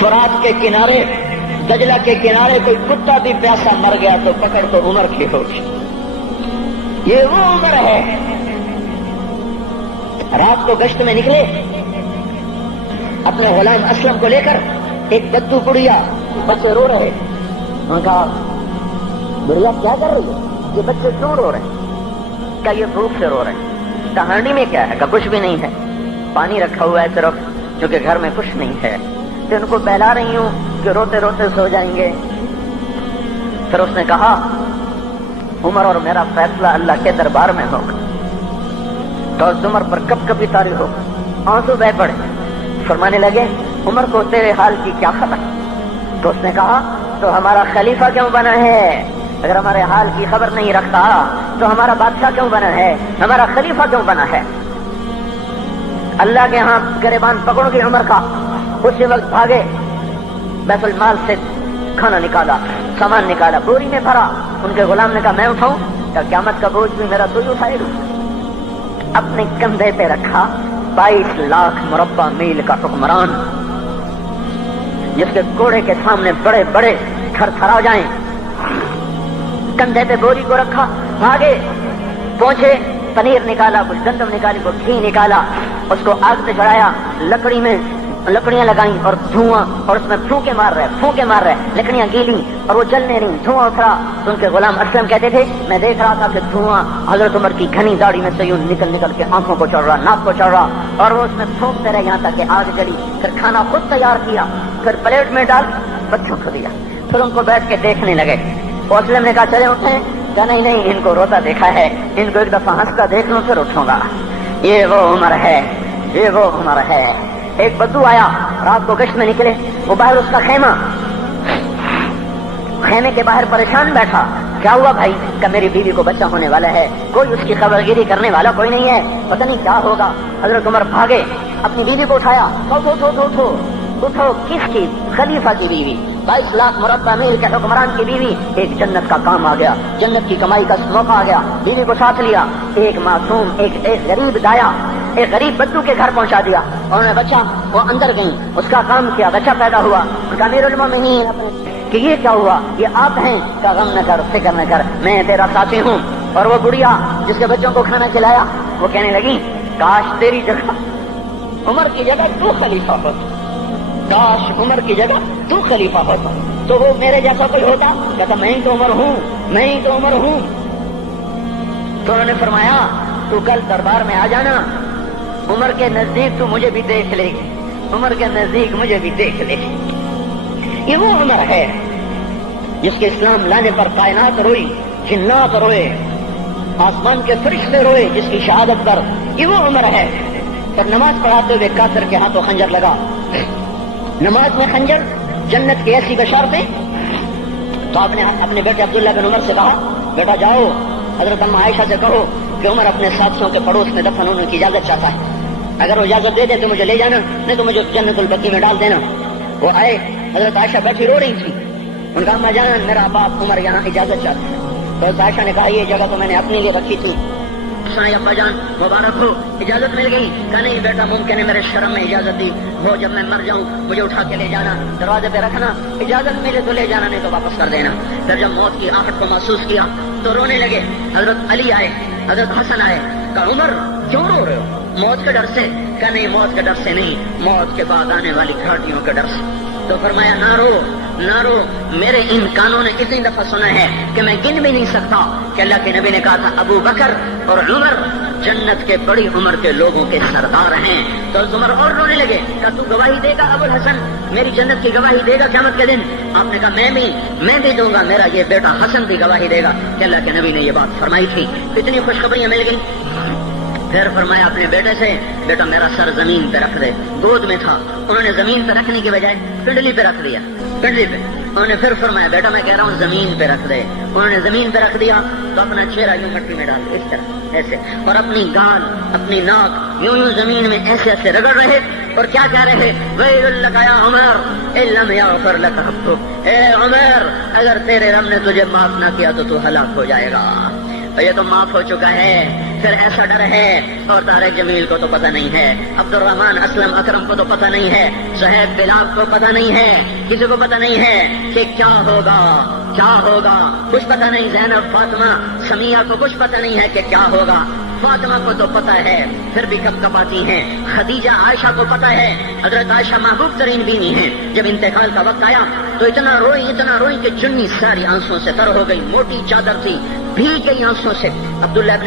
فرات کے کنارے، دجلہ کے کنارے کوئی کتا بھی پیاسا مر گیا تو پکڑ تو عمر کی ہوگی۔ یہ وہ عمر ہے۔ رات کو گشت میں نکلے اپنے غلام اسلم کو لے کر، ایک بدو بڑھیا، بچے رو رہے، انہوں نے کہا، بڑھیا کیا کر رہی ہے؟ یہ بچے کیوں رو رہے ہیں؟ کیا یہ بھوک سے رو رہے ہیں؟ کہانی میں کیا ہے؟ کہ کچھ بھی نہیں ہے، پانی رکھا ہوا ہے صرف، کیونکہ گھر میں کچھ نہیں ہے، تو ان کو بہلا رہی ہوں کہ روتے روتے سو جائیں گے۔ پھر اس نے کہا، عمر اور میرا فیصلہ اللہ کے دربار میں ہوگا۔ تو عمر پر کب کبھی تاری ہو، آنسو بہ پڑے۔ فرمانے لگے، عمر کو تیرے حال کی کیا خبر؟ تو اس نے کہا، تو ہمارا خلیفہ کیوں بنا ہے؟ اگر ہمارے حال کی خبر نہیں رکھتا تو ہمارا بادشاہ کیوں بنا ہے؟ ہمارا خلیفہ کیوں بنا ہے؟ اللہ کے ہاں گریبان پکڑ کے عمر کا، اسی وقت بھاگے، بیت المال سے کھانا نکالا، سامان نکالا، بوری میں بھرا۔ ان کے غلام نے کہا، میں اٹھاؤں؟ کہ قیامت کا بوجھ بھی میرا تو ہی اٹھائے گا۔ اپنے کندھے پہ رکھا 22 لاکھ مربع میل کا حکمران، جس کے گھوڑے کے سامنے بڑے بڑے تھر تھرا جائیں، کندھے پہ بوری کو رکھا، بھاگے، پہنچے، پنیر نکالا، کچھ گندم نکالی، کچھ گھی نکالا، اس کو آگ پہ چڑھایا، لکڑی میں لکڑیاں لگائیں اور دھواں، اور اس میں پھونکے مار رہے، لکڑیاں گیلی اور وہ جلنے نہیں، دھواں اترا۔ تو ان کے غلام اسلم کہتے تھے، میں دیکھ رہا تھا کہ دھواں حضرت عمر کی گھنی داڑھی میں سے یوں نکل کے آنکھوں کو چڑھ رہا، ناک کو چڑھ رہا، اور وہ اس میں پھونکتے رہے یہاں تک کہ آگ جلی۔ پھر کھانا خود تیار کیا، پھر پلیٹ میں ڈال بچوں کو دیا، پھر ان کو بیٹھ کے دیکھنے لگے۔ اسلم نے کہا، چلے اٹھیں؟ کہا، نہیں، ان کو روتا دیکھا ہے، ان کو ایک دفعہ ہنستا دیکھ لوں پھر اٹھوں گا۔ یہ وہ عمر ہے، یہ وہ عمر ہے۔ ایک بدو آیا، رات کو گشت میں نکلے، وہ باہر اس کا خیمے کے باہر پریشان بیٹھا۔ کیا ہوا بھائی؟ کہ میری بیوی کو بچہ ہونے والا ہے، کوئی اس کی خبر گیری کرنے والا کوئی نہیں ہے، پتہ نہیں کیا ہوگا۔ حضرت عمر بھاگے، اپنی بیوی کو اٹھایا، اٹھو، کس کی؟ خلیفہ کی بیوی، 22 لاکھ مربع میل کے حکمران کی بیوی۔ ایک جنت کا کام آ گیا، جنت کی کمائی کا موقع آ گیا، بیوی کو ساتھ لیا، ایک معصوم، ایک غریب دایا، ایک غریب بدو کے گھر پہنچا دیا، اور انہیں بچہ، وہ اندر گئی، اس کا کام کیا، بچہ پیدا ہوا۔ ان کا امیر المومنین کہ یہ کیا ہوا؟ یہ آپ ہیں؟ کا غم نہ کر، فکر نہ کر، میں تیرا ساتھی ہوں۔ اور وہ بڑھیا جس کے بچوں کو کھانا کھلایا، وہ کہنے لگی، کاش تیری جگہ عمر کی جگہ تو خلیفہ ہوتا، کاش عمر کی جگہ تو خلیفہ ہوتا تو وہ میرے جیسا کوئی ہوتا۔ کہتا، میں ہی تو عمر ہوں۔ تو انہوں نے فرمایا، تو کل دربار میں آ جانا، عمر کے نزدیک تو مجھے بھی دیکھ لے گی، عمر کے نزدیک مجھے بھی دیکھ لے گی۔ یہ وہ عمر ہے جس کے اسلام لانے پر کائنات روئی، جنات روئے، آسمان کے فرشتے روئے جس کی شہادت پر۔ یہ وہ عمر ہے۔ پر نماز پڑھاتے ہوئے کافر کے ہاتھوں خنجر لگا، نماز میں خنجر، جنت کی ایسی بشارتیں۔ تو آپ نے اپنے بیٹے عبداللہ بن عمر سے کہا، بیٹا جاؤ حضرت اماں عائشہ سے کہو کہ عمر اپنے ساتھیوں کے پڑوس میں دفن ہونے کی اجازت چاہتا ہے، اگر وہ اجازت دے دے تو مجھے لے جانا، نہیں تو مجھے جنت البقیع میں ڈال دینا۔ وہ آئے، حضرت عائشہ بیٹھی رو رہی تھی، ان کا اما جان میرا باپ عمر یہاں اجازت چاہتے ہیں. تو حضرت عائشہ نے کہا یہ جگہ تو میں نے اپنے لیے رکھی تھی. ابا جان مبارک ہو، اجازت مل گئی. کہا نہیں بیٹا ممکن ہے میرے شرم میں اجازت دی ہو، جب میں مر جاؤں مجھے اٹھا کے لے جانا، دروازے پہ رکھنا، اجازت ملے تو لے جانا نہیں تو واپس کر دینا. پھر جب موت کی آہٹ کو محسوس کیا تو رونے لگے. حضرت علی آئے، حضرت حسن آئے. کہا عمر کیوں رو رہے ہو؟ موت کے ڈر سے؟ کہا نہیں موت کے ڈر سے نہیں، موت کے بعد آنے والی گھاٹیوں کے ڈر سے. تو فرمایا نہ رو نہ رو، میرے ان کانوں نے اتنی دفعہ سنا ہے کہ میں گن بھی نہیں سکتا کہ اللہ کے نبی نے کہا تھا ابو بکر اور عمر جنت کے بڑی عمر کے لوگوں کے سردار ہیں. تو عمر اور رونے لگے. کہا تو گواہی دے گا ابو الحسن، میری جنت کی گواہی دے گا قیامت کے دن؟ آپ نے کہا میں بھی دوں گا، میرا یہ بیٹا حسن بھی گواہی دے گا کہ اللہ کے نبی نے یہ بات فرمائی تھی. اتنی خوشخبریاں مل گئی. پھر فرمایا اپنے بیٹے سے بیٹا میرا سر زمین پہ رکھ دے. گود میں تھا، انہوں نے زمین پہ رکھنے کی بجائے پنڈلی پہ رکھ دیا، پنڈلی پہ. انہوں نے پھر فرمایا بیٹا میں کہہ رہا ہوں زمین پہ رکھ دے. انہوں نے زمین پہ رکھ دیا تو اپنا چہرہ یوں مٹی میں ڈال اس طرح ایسے، اور اپنی گال اپنی ناک یوں زمین میں ایسے ایسے رگڑ رہے اور کیا کہہ رہے ویل لک یا عمر ان لم یغفر لک ربک، اے عمر اگر تیرے رب نے تجھے معاف نہ کیا تو تو ہلاک ہو جائے گا. یہ تو معاف ہو چکا ہے، پھر ایسا ڈر ہے. اور طارق جمیل کو تو پتہ نہیں ہے، عبد الرحمن اسلم اکرم کو تو پتہ نہیں ہے، صہیب بلال کو پتہ نہیں ہے، کسی کو پتہ نہیں ہے کہ کیا ہوگا کیا ہوگا. کچھ پتہ نہیں. زینب فاطمہ سمیہ کو کچھ پتہ نہیں ہے کہ کیا ہوگا. فاطمہ کو تو پتہ ہے پھر بھی کب کپاتی ہیں. خدیجہ عائشہ کو پتہ ہے. حضرت عائشہ محبوب ترین بیوی ہیں. جب انتقال کا وقت آیا تو اتنا روئی کہ چنی ساری آنسوں سے تر ہو گئی. موٹی چادر تھی بھیگ گئی آنسوں سے. عبداللہ ابن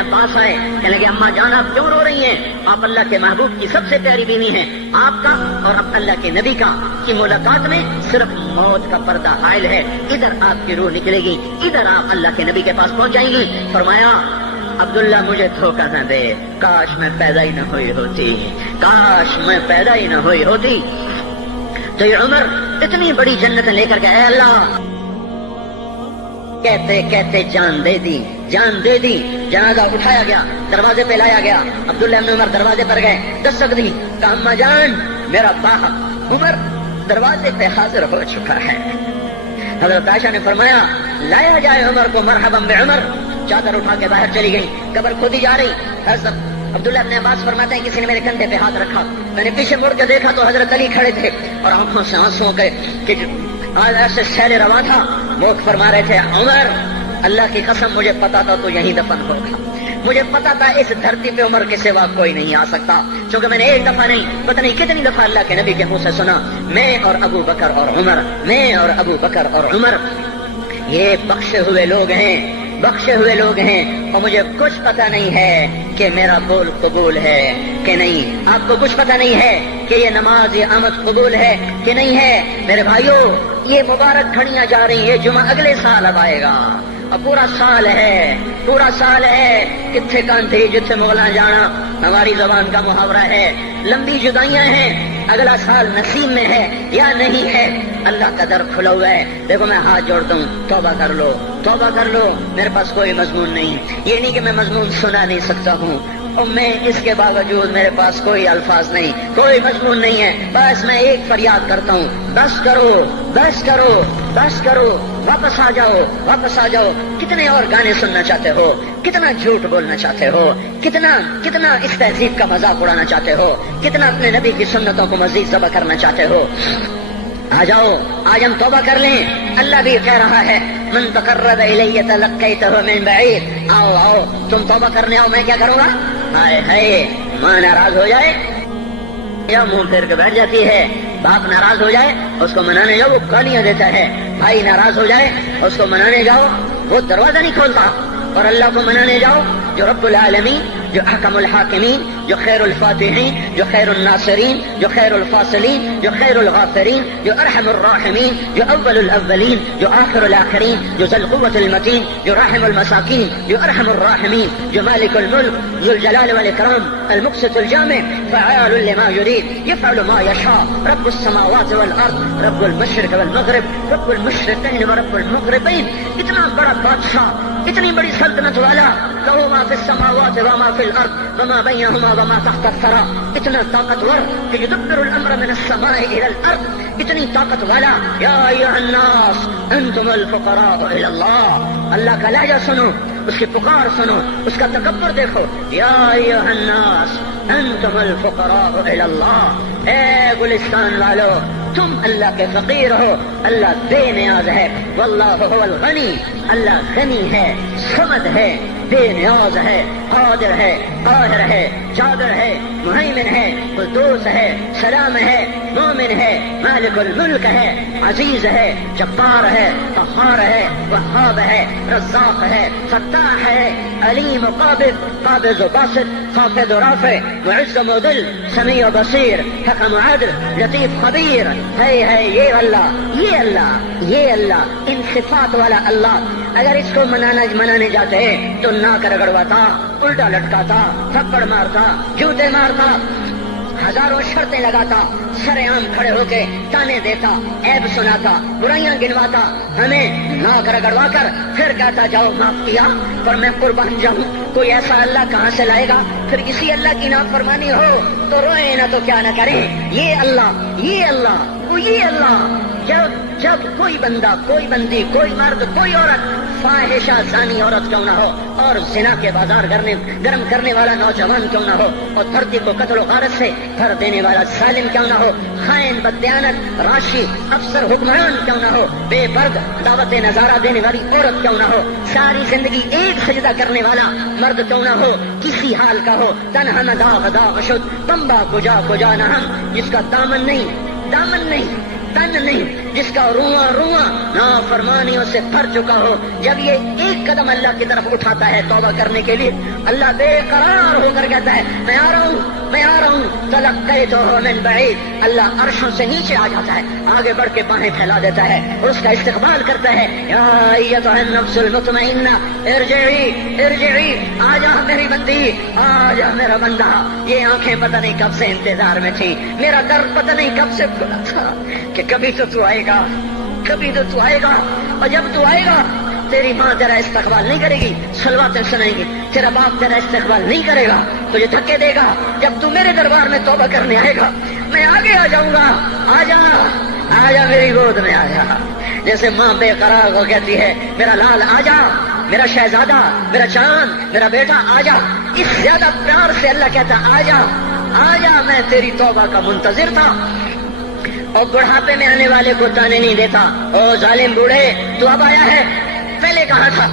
عباس آئے کہنے لگے اما جان آپ کیوں رو رہی ہیں؟ آپ اللہ کے محبوب کی سب سے پیاری بیوی ہیں. آپ کا اور اب اللہ کے نبی کا کی ملاقات میں صرف موت کا پردہ حائل ہے. ادھر آپ کی روح نکلے گی، ادھر آپ اللہ کے نبی کے پاس پہنچ جائیں گی. فرمایا عبداللہ مجھے دھوکہ نہ دے، کاش میں پیدا ہی نہ ہوئی ہوتی، کاش میں پیدا ہی نہ ہوئی ہوتی. تو یہ عمر اتنی بڑی جنت لے کر گئے. اللہ کہتے کہتے جان دے دی. جنازہ اٹھایا گیا، دروازے پہ لایا گیا. عبداللہ ابن عمر دروازے پر گئے، دستک دی. کہا اما جان میرا باپ عمر دروازے پہ حاضر ہو چکا ہے. حضرت عائشہ نے فرمایا لایا جائے عمر کو. مرحبا بعمر. چادر اٹھا کے باہر چلی گئی. قبر کھودی جا رہی. حضرت عبداللہ ابن عباس فرماتے ہیں کسی نے میرے کندھے پہ ہاتھ رکھا. میں نے پیچھے مڑ کے دیکھا تو حضرت علی کھڑے تھے اور آنکھوں سے آنسوں کے ایسے سیل رواں تھا. وہ فرما رہے تھے عمر اللہ کی قسم مجھے پتا تھا تو یہیں دفن ہوگا. مجھے پتا تھا اس دھرتی پہ عمر کے سوا کوئی نہیں آ سکتا. چونکہ میں نے ایک دفعہ نہیں پتہ نہیں کتنی دفعہ اللہ کے نبی کے منہ سے سنا میں اور ابو بکر اور عمر، میں اور ابو بکر اور عمر یہ بخشے ہوئے لوگ ہیں اور مجھے کچھ پتہ نہیں ہے کہ میرا بول قبول ہے کہ نہیں. آپ کو کچھ پتہ نہیں ہے کہ یہ نماز یہ آمد قبول ہے کہ نہیں ہے. میرے بھائیوں یہ مبارک گھڑیاں جا رہی ہیں. جمعہ اگلے سال اب آئے گا اور پورا سال ہے کتنے کانٹے جتنے مغلاں جانا ہماری زبان کا محاورہ ہے. لمبی جدائیاں ہیں، اگلا سال نصیب میں ہے یا نہیں ہے. اللہ کا در کھلا ہوا ہے. دیکھو میں ہاتھ جوڑ دوں توبہ کر لو. میرے پاس کوئی مضمون نہیں. یہ نہیں کہ میں مضمون سنا نہیں سکتا ہوں اور میں اس کے باوجود میرے پاس کوئی الفاظ نہیں، کوئی مضمون نہیں ہے. بس میں ایک فریاد کرتا ہوں بس کرو واپس آ جاؤ. کتنے اور گانے سننا چاہتے ہو، کتنا جھوٹ بولنا چاہتے ہو، کتنا اس تہذیب کا مذاق اڑانا چاہتے ہو، کتنا اپنے نبی کی سنتوں کو مزید ذبح کرنا چاہتے ہو. آ جاؤ آج ہم توبہ کر لیں. اللہ بھی کہہ رہا ہے من تقرب الی تلقیتہ من بعید. آؤ تم توبہ کرنے آؤ میں کیا کروں گا. ہائے ماں ناراض ہو جائے یا منہ پھیر کے بیٹھ جاتی ہے. باپ ناراض ہو جائے اس کو منانے جاؤ وہ گالیاں دیتا ہے. بھائی ناراض ہو جائے اس کو منانے جاؤ وہ دروازہ نہیں کھولتا. اور اللہ کو منانے جاؤ جو رب العالمین، جو احکم الحاکمین، جو خیر الفاتحین، جو خیر الناصرین، جو خیر الفاصلین، جو خیر الغافرین، جو ارحم الراحمین، جو اول الاولین، جو آخر الاخرین، جو ذو القوة المتین، جو راحم المساکین، جو ارحم الراحمین، جو مالک الملک ذو الجلال والاکرام المقسط الجامع فعال لما يريد يفعل ما يشاء رب السماوات والارض رب المشرق والمغرب رب المشرقین ورب المغربین. اتنا بڑا بادشاہ، اتنی بڑی سلطنت والا، لہو ما فی السماوات وما فی في الأرض وما بينهما وما تحت الثرى. اتنا طاقتور کہ يدبر الأمر من السماء إلى الأرض. اتنی طاقت والا. یا أيها الناس أنتم الفقراء إلى الله. اللہ کا لہجہ سنو، اس کی پکار سنو، اس کا تکبر دیکھو. یا أيها الناس أنتم الفقراء إلى الله. اے گلستان والو، تم اللہ کے فقیر ہو، اللہ بے نیاز ہے. واللہ هو الغنی، اللہ غنی ہے، صمد ہے، بے نیاز ہے، قادر ہے، قاہر ہے، جابر ہے، مہیمن ہے، قدوس ہے، سلام ہے، مومن ہے، مالک الملک ہے، عزیز ہے، جبار ہے، قہار ہے، وہاب ہے، رزاق ہے، فتاح ہے، علیم و قابض، قابض و باسط، خافض و رافع، معز و مذل، سمیع و بصیر، حکم و عدل، لطیف خبیر. ہے یہ اللہ، یہ اللہ، یہ اللہ، ان صفات والا اللہ. اگر اس کو منانے جاتے تو ناک رگڑواتا، الٹا لٹکاتا، تھپڑ مارتا، جوتے مارتا، ہزاروں شرطیں لگاتا، سر عام کھڑے ہو کے تانے دیتا، عیب سناتا، برائیاں گنواتا، ہمیں ناک رگڑوا کر پھر کہتا جاؤ معاف کیا پر میں قربان جاؤں. کوئی ایسا اللہ کہاں سے لائے گا؟ پھر کسی اللہ کی نافرمانی ہو تو روئے نہ تو کیا نہ کریں. یہ اللہ، یہ اللہ، یہ اللہ. جب کوئی بندہ، کوئی بندی، کوئی مرد، کوئی عورت فاحشہ زانی عورت کیوں نہ ہو، اور زنا کے بازار گرم کرنے والا نوجوان کیوں نہ ہو، اور دھرتی کو قتل و غارت سے بھر دینے والا ظالم کیوں نہ ہو، خائن، بددیانت، راشی، افسر، حکمران کیوں نہ ہو، بے پرد دعوت نظارہ دینے والی عورت کیوں نہ ہو، ساری زندگی ایک سجدہ کرنے والا مرد کیوں نہ ہو، کسی حال کا ہو، تنہا نہ داغ داغ شد، بمبا کجا نہ ہم، جس کا دامن نہیں، تن نہیں، جس کا رواں نافرمانیوں سے بھر چکا ہو. جب یہ ایک قدم اللہ کی طرف اٹھاتا ہے توبہ کرنے کے لیے، اللہ بے قرار ہو کر کہتا ہے میں آ رہا ہوں. تلقیتہ من بعید. اللہ عرشوں سے نیچے آ جاتا ہے، آگے بڑھ کے باہیں پھیلا دیتا ہے اور اس کا استقبال کرتا ہے. یا ایتھا النفس المطمئنہ ارجعی، آ جا میری بندی، آ جا میرا بندہ. یہ آنکھیں پتہ نہیں کب سے انتظار میں تھی، میرا در پتہ نہیں کب سے کھلا تھا کہ کبھی تو آئے گا، اور جب تو آئے گا تیری ماں تیرا استقبال نہیں کرے گی، صلواتیں سنائیں گی، تیرا باپ تیرا استقبال نہیں کرے گا، تجھے دھکے دے گا. جب تو میرے دربار میں توبہ کرنے آئے گا میں آگے آ جاؤں گا. آ جا میری گود میں آ جا. جیسے ماں بے قرار ہو کہتی ہے میرا لال آ جا، میرا شہزادہ، میرا چاند، میرا بیٹا آ جا. اس زیادہ پیار سے اللہ کہتا آ جا، میں تیری توبہ کا منتظر تھا. اور بڑھاپے میں آنے والے کو تانے نہیں دیتا. او ظالم بوڑھے تو اب آیا ہے، پہلے کہاں تھا؟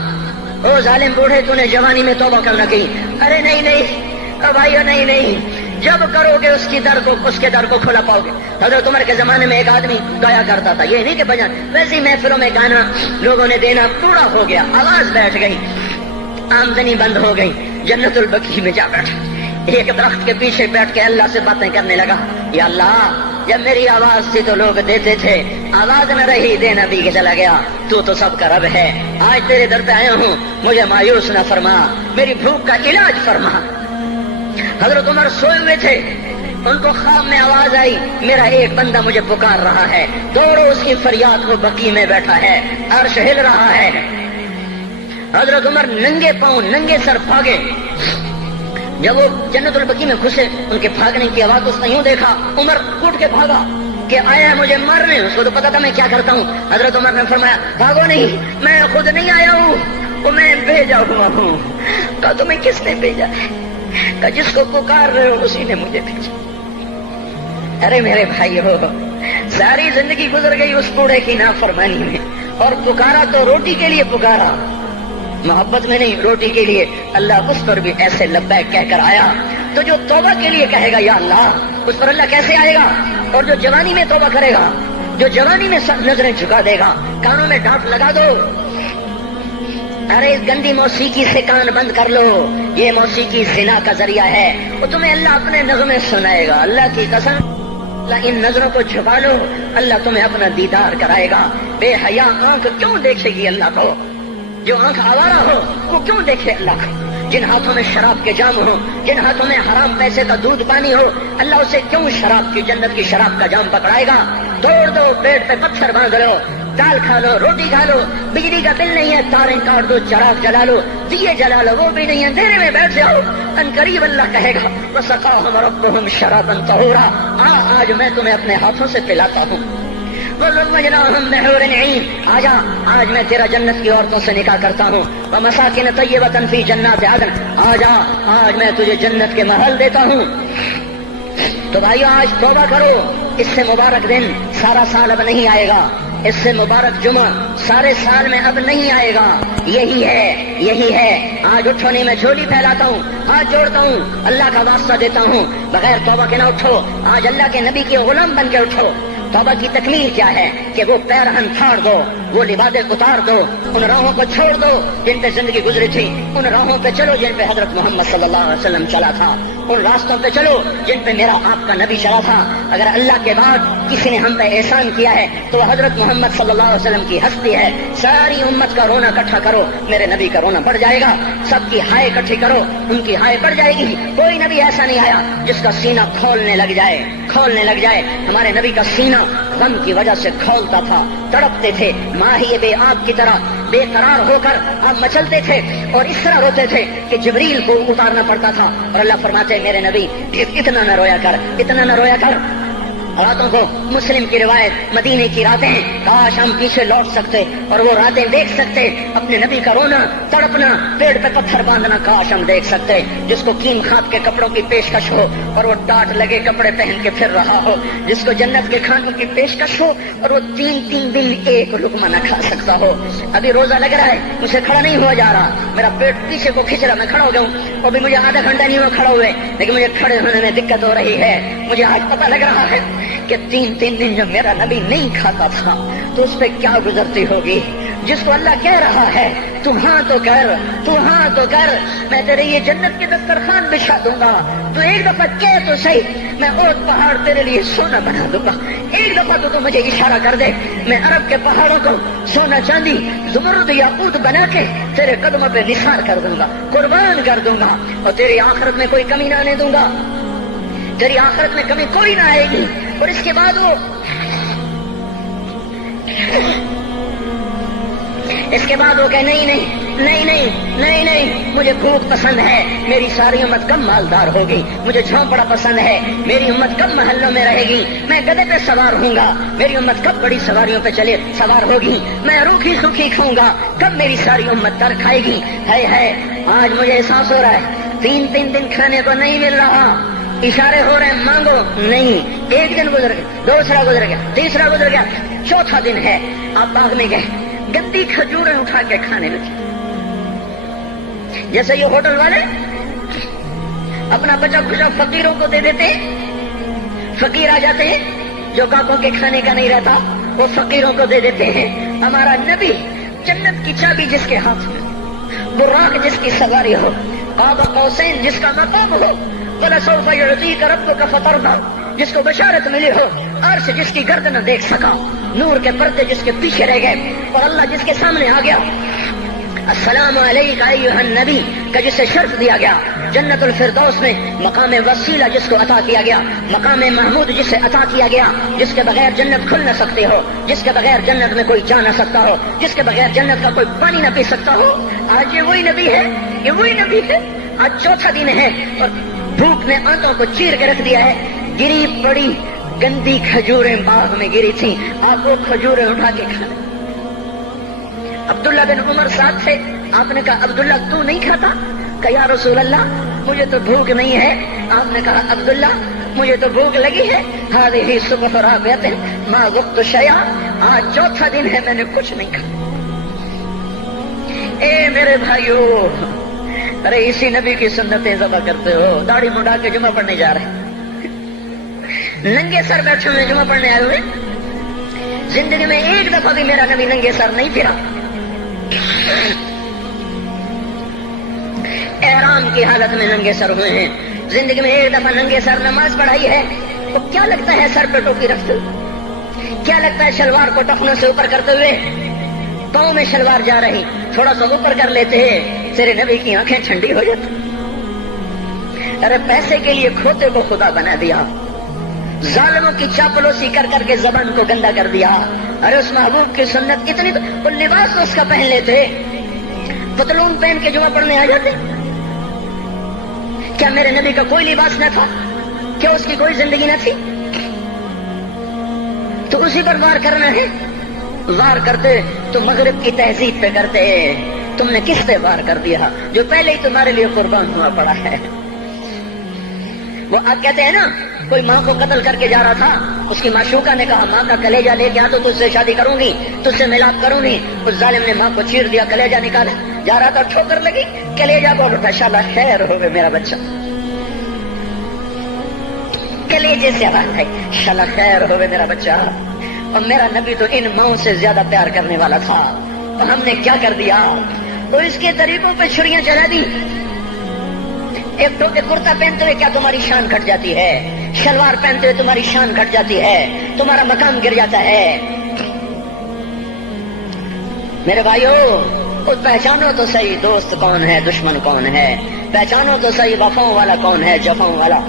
او ظالم بوڑھے تو نے جوانی میں توبہ کرنا کی. ارے نہیں بھائیو، نہیں، جب کرو گے اس کے در کو کھلا پاؤ گے. حضرت عمر کے زمانے میں ایک آدمی گایا کرتا تھا، یہ نہیں کہ بجان، ویسے محفلوں میں گانا لوگوں نے دینا پورا ہو گیا، آواز بیٹھ گئی، آمدنی بند ہو گئی. جنت البقیع میں جا بیٹھا، ایک درخت کے پیچھے بیٹھ کے اللہ سے باتیں کرنے لگا. یا اللہ، جب میری آواز تھی تو لوگ دیتے تھے، آواز نہ رہی دینا بھی کہ چلا گیا. تو سب کا رب ہے. آج تیرے در پہ آیا ہوں، مجھے مایوس نہ فرما، میری بھوک کا علاج فرما. حضرت عمر سوئے ہوئے تھے، ان کو خواب میں آواز آئی میرا ایک بندہ مجھے پکار رہا ہے. دوڑو اس کی فریاد کو، بقیع میں بیٹھا ہے، عرش ہل رہا ہے. حضرت عمر ننگے پاؤں ننگے سر بھاگے. جب وہ جنت البقیع میں گھسے، ان کے بھاگنے کی آواز اس نے یوں دیکھا، عمر اٹھ کے بھاگا کہ آیا ہے مجھے مارنے. اس کو تو پتا تھا میں کیا کرتا ہوں. حضرت عمر نے فرمایا بھاگو نہیں، میں خود نہیں آیا ہوں، وہ میں بھیجا ہوا ہوں. کہا تمہیں کس نے بھیجا ہے؟ کہا جس کو پکار رہے ہو اسی نے مجھے بھیجا. ارے میرے بھائی ہو، ساری زندگی گزر گئی اس بوڑھے کی نافرمانی میں، اور پکارا تو روٹی کے لیے پکارا، محبت میں نہیں، روٹی کے لیے. اللہ اس پر بھی ایسے لبیک کہہ کر آیا. تو جو توبہ کے لیے کہے گا یا اللہ، اس پر اللہ کیسے آئے گا؟ اور جو جوانی میں توبہ کرے گا، جو جوانی میں سب نظریں جھکا دے گا، کانوں میں ڈانٹ لگا دو، ارے اس گندی موسیقی سے کان بند کر لو، یہ موسیقی زنا کا ذریعہ ہے، وہ تمہیں اللہ اپنے نغمے سنائے گا. اللہ کی قسم، اللہ ان نظروں کو چھپا لو، اللہ تمہیں اپنا دیدار کرائے گا. بے حیا آنکھ کیوں دیکھے گی اللہ کو؟ جو آنکھ آوارہ ہو وہ کیوں دیکھے اللہ کو؟ جن ہاتھوں میں شراب کے جام ہو، جن ہاتھوں میں حرام پیسے کا دودھ پانی ہو، اللہ اسے کیوں شراب کی، جنت کی شراب کا جام پکڑائے گا؟ توڑ دو، پیٹ پہ پتھر باندھ لو، دال کھا لو، روٹی کھا لو، بجلی کا بل نہیں ہے تاریں کاٹ دو، چراغ جلا لو، دیے جلا لو، وہ بھی نہیں ہے، اندھیرے میں بیٹھ جاؤ، ان قریب اللہ کہے گا وسقاہم ربہم شرابا طہورا، آج میں تمہیں اپنے ہاتھوں سے پلاتا ہوں، وزوجناہم بحور عین، آجا آج میں تیرا جنت کی عورتوں سے نکاح کرتا ہوں، ومساکن طیبۃ فی جنات عدن، آجا آج میں تجھے جنت کے محل دیتا ہوں۔ تو بھائیو آج توبہ کرو، اس سے مبارک دن سارا سال اب نہیں آئے گا، اس سے مبارک جمعہ سارے سال میں اب نہیں آئے گا، یہی ہے۔ آج اٹھو نہیں، میں جھولی پھیلاتا ہوں، ہاتھ جوڑتا ہوں، اللہ کا واسطہ دیتا ہوں، بغیر توبہ کے نہ اٹھو، آج اللہ کے نبی کے غلام بن کے اٹھو۔ توبہ کی تکمیل کیا ہے کہ وہ پیرہن پھاڑ دو، وہ لبادیں اتار دو، ان راہوں کو چھوڑ دو جن پہ زندگی گزری تھی، ان راہوں پہ چلو جن پہ حضرت محمد صلی اللہ علیہ وسلم چلا تھا، ان راستوں پہ چلو جن پہ میرا آپ کا نبی چلا تھا۔ اگر اللہ کے بعد کسی نے ہم پہ احسان کیا ہے تو وہ حضرت محمد صلی اللہ علیہ وسلم کی ہستی ہے۔ ساری امت کا رونا اکٹھا کرو، میرے نبی کا رونا بڑھ جائے گا، سب کی ہائے اکٹھی کرو، ان کی ہائے بڑھ جائے گی۔ کوئی نبی ایسا نہیں آیا جس کا سینہ کھولنے لگ جائے۔ ہمارے نبی کا سینہ غم کی وجہ سے کھولتا تھا، تڑپتے تھے، ماہی بے آب کی طرح بے قرار ہو کر آپ مچلتے تھے اور اس طرح روتے تھے کہ جبریل کو اتارنا پڑتا تھا، اور اللہ فرماتے میرے نبی اتنا نہ رویا کر، اتنا نہ رویا کر۔ راتوں کو مسلم کی روایت، مدینے کی راتیں، کاش ہم پیچھے لوٹ سکتے اور وہ راتیں دیکھ سکتے، اپنے نبی کا رونا تڑپنا، پیڑ پہ پتھر باندھنا کاش ہم دیکھ سکتے، جس کو کیم خات کے کپڑوں کی پیشکش ہو اور وہ ٹاٹ لگے کپڑے پہن کے پھر رہا ہو، جس کو جنت کے کھانوں کی پیشکش ہو اور وہ 3 دن ایک لقمہ نہ کھا سکتا ہو۔ ابھی روزہ لگ رہا ہے، مجھے کھڑا نہیں ہوا جا رہا، میرا پیٹ پیچھے کو کھینچ رہا، میں کھڑا ہو گیا ہوں، اور بھی مجھے آدھا گھنٹہ نہیں ہوا کھڑا ہوئے، لیکن مجھے کھڑے ہونے میں دقت ہو رہی ہے۔ مجھے آج پتہ لگ رہا ہے کہ 3 دن جو میرا نبی نہیں کھاتا تھا تو اس پہ کیا گزرتی ہوگی، جس کو اللہ کہہ رہا ہے تو ہاں تو کر، میں تیرے یہ جنت کے دسترخوان بچھا دوں گا، تو ایک دفعہ کہہ تو صحیح، میں اوت پہاڑ تیرے لیے سونا بنا دوں گا، ایک دفعہ تو مجھے اشارہ کر دے، میں عرب کے پہاڑوں کو سونا چاندی زمرد یاقوت بنا کے تیرے قدموں پہ نثار کر دوں گا، قربان کر دوں گا، اور تیری آخرت میں کوئی کمی نہ آنے دوں گا، تیری آخرت میں کمی کوئی نہ آئے گی۔ اور اس کے بعد وہ کہ نہیں، مجھے بھوک پسند ہے، میری ساری امت کم مالدار ہوگی، مجھے جھونپڑا پسند ہے، میری امت کم محلوں میں رہے گی، میں گدھے پہ سوار ہوں گا، میری امت کب بڑی سواریوں پہ سوار ہوگی، میں روکھی سوکھی کھاؤں گا، کب میری ساری امت تر کھائے گی۔ ہے آج مجھے احساس ہو رہا ہے 3 دن کھانے کو نہیں مل رہا، اشارے ہو رہے ہیں مانگو نہیں، ایک دن گزر گیا، دوسرا گزر گیا، تیسرا گزر گیا، چوتھا دن ہے، آپ باغ میں گئے، گندی کھجوریں اٹھا کے کھانے لگے، جیسے یہ ہوٹل والے اپنا بچا کچا فقیروں کو دے دیتے، فقیر آ جاتے ہیں جو کاکوں کے کھانے کا نہیں رہتا وہ فقیروں کو دے دیتے ہیں۔ ہمارا نبی جنت کی چابی جس کے ہاتھ میں، براق جس کی سواری ہو، قاب قوسین جس کا مقام ہو، وَلَسَوْفَ يُعْطِيكَ رَبُّكَ فَتَرْضَىٰ جس کو بشارت ملی ہو، عرش جس کی گردن نہ دیکھ سکا، نور کے پردے جس کے پیچھے رہ گئے، اور اللہ جس کے سامنے آ گیا، السلام علیک ایھا النبی کا جسے شرف دیا گیا، جنت الفردوس میں مقام وسیلہ جس کو عطا کیا گیا، مقام محمود جسے عطا کیا گیا، جس کے بغیر جنت کھل نہ سکتی ہو، جس کے بغیر جنت میں کوئی جا نہ سکتا ہو، جس کے بغیر جنت کا کوئی پانی نہ پی سکتا ہو، آج یہ وہی نبی ہے، یہ وہی نبی ہے۔ آج چوتھا دن ہے اور دھوپ نے آنتوں کو چیر کے رکھ دیا ہے، گری پڑی گندی کھجوریں باغ میں گری تھی، آپ وہ کھجوریں اٹھا کے کھا لیں۔ عبداللہ بن عمر ساتھ تھے، آپ نے کہا عبداللہ تو نہیں کھاتا؟ کہ یا رسول اللہ مجھے تو بھوک نہیں ہے۔ آپ نے کہا عبداللہ مجھے تو بھوک لگی ہے، هذه صبح رابعۃ ما ذقت شیئا، آج چوتھا دن ہے میں نے کچھ نہیں کھایا۔ اے میرے بھائیو، ارے اسی نبی کی سنتیں ذبح کرتے ہو، داڑھی منڈا کے جمعہ پڑھنے جا رہے ہیں، ننگے سر بیٹھے ہوئے جمعہ پڑھنے آئے ہوئے، زندگی میں ایک دفعہ بھی میرا نبی ننگے سر نہیں پھرا، احرام کی حالت میں ننگے سر ہوئے ہیں، زندگی میں ایک دفعہ ننگے سر نماز پڑھائی ہے، تو کیا لگتا ہے سر پہ ٹوپی رکھتے ہوئے؟ کیا لگتا ہے شلوار کو ٹخنوں سے اوپر کرتے ہوئے؟ پاؤں میں شلوار جا رہی، تھوڑا سا اوپر کر لیتے ہیں، تیرے نبی کی آنکھیں ٹھنڈی ہو جاتی۔ ارے پیسے کے لیے کھوتے کو خدا بنا دیا، ظالموں کی چاپلوسی کر کر کے زبان کو گندا کر دیا. ارے اس محبوب کی سنت اتنی تو وہ لباس تو اس کا پہن لیتے, پتلون پہن کے جمعہ پڑھنے آ جاتے. کیا میرے نبی کا کوئی لباس نہ تھا؟ کیا اس کی کوئی زندگی نہ تھی؟ تو اسی پر وار کرنا ہے. وار کرتے تو مغرب کی تہذیب پہ کرتے. تم نے کس پہ وار کر دیا جو پہلے ہی تمہارے لیے قربان ہوا پڑا ہے؟ وہ آپ کہتے ہیں نا, کوئی ماں کو قتل کر کے جا رہا تھا, اس کی معشوقہ نے کہا ماں کا کلیجہ لے کے آ تو تجھ سے شادی کروں گی, تجھ سے ملاپ کروں گی. اس ظالم نے ماں کو چیر دیا, کلیجہ نکالا, جا رہا تھا ٹھوکر لگی, کلیجہ کو اٹھا, شالا خیر ہو گئے میرا بچہ. کلیجے سے آواز ہے, شالا خیر ہو گئے میرا بچہ. اور میرا نبی تو ان ماؤں سے زیادہ پیار کرنے والا تھا, اور ہم نے کیا کر دیا؟ اور اس کے طریقوں پہ چھریاں چلا دی. ایک کرتا پہنتے ہوئے کیا تمہاری شان گھٹ جاتی ہے؟ شلوار پہنتے ہوئے تمہاری شان گھٹ جاتی ہے, تمہارا مقام گر جاتا ہے. میرے بھائیو, خود پہچانو تو صحیح دوست کون ہے, دشمن کون ہے. پہچانو تو صحیح وفاؤں والا کون ہے, جفاؤں والا.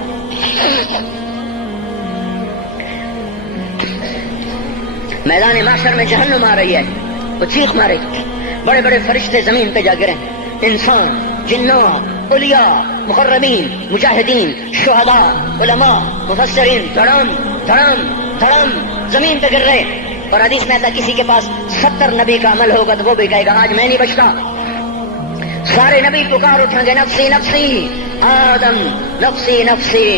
میدان معاشر میں جہنم آ رہی ہے, وہ چیخ مارے, بڑے بڑے فرشتے زمین پہ جا گرے, انسان, جنوں, اولیاء, مقربین, مجاہدین, شہداء, علماء, مفسرین, دھڑام دھڑام دھڑام زمین پہ گر رہے. اور حدیث میں آتا کسی کے پاس 70 نبی کا عمل ہوگا تو وہ بھی کہے گا آج میں نہیں بچتا. سارے نبی پکار اٹھیں گے نفسی نفسی, آدم نفسی نفسی,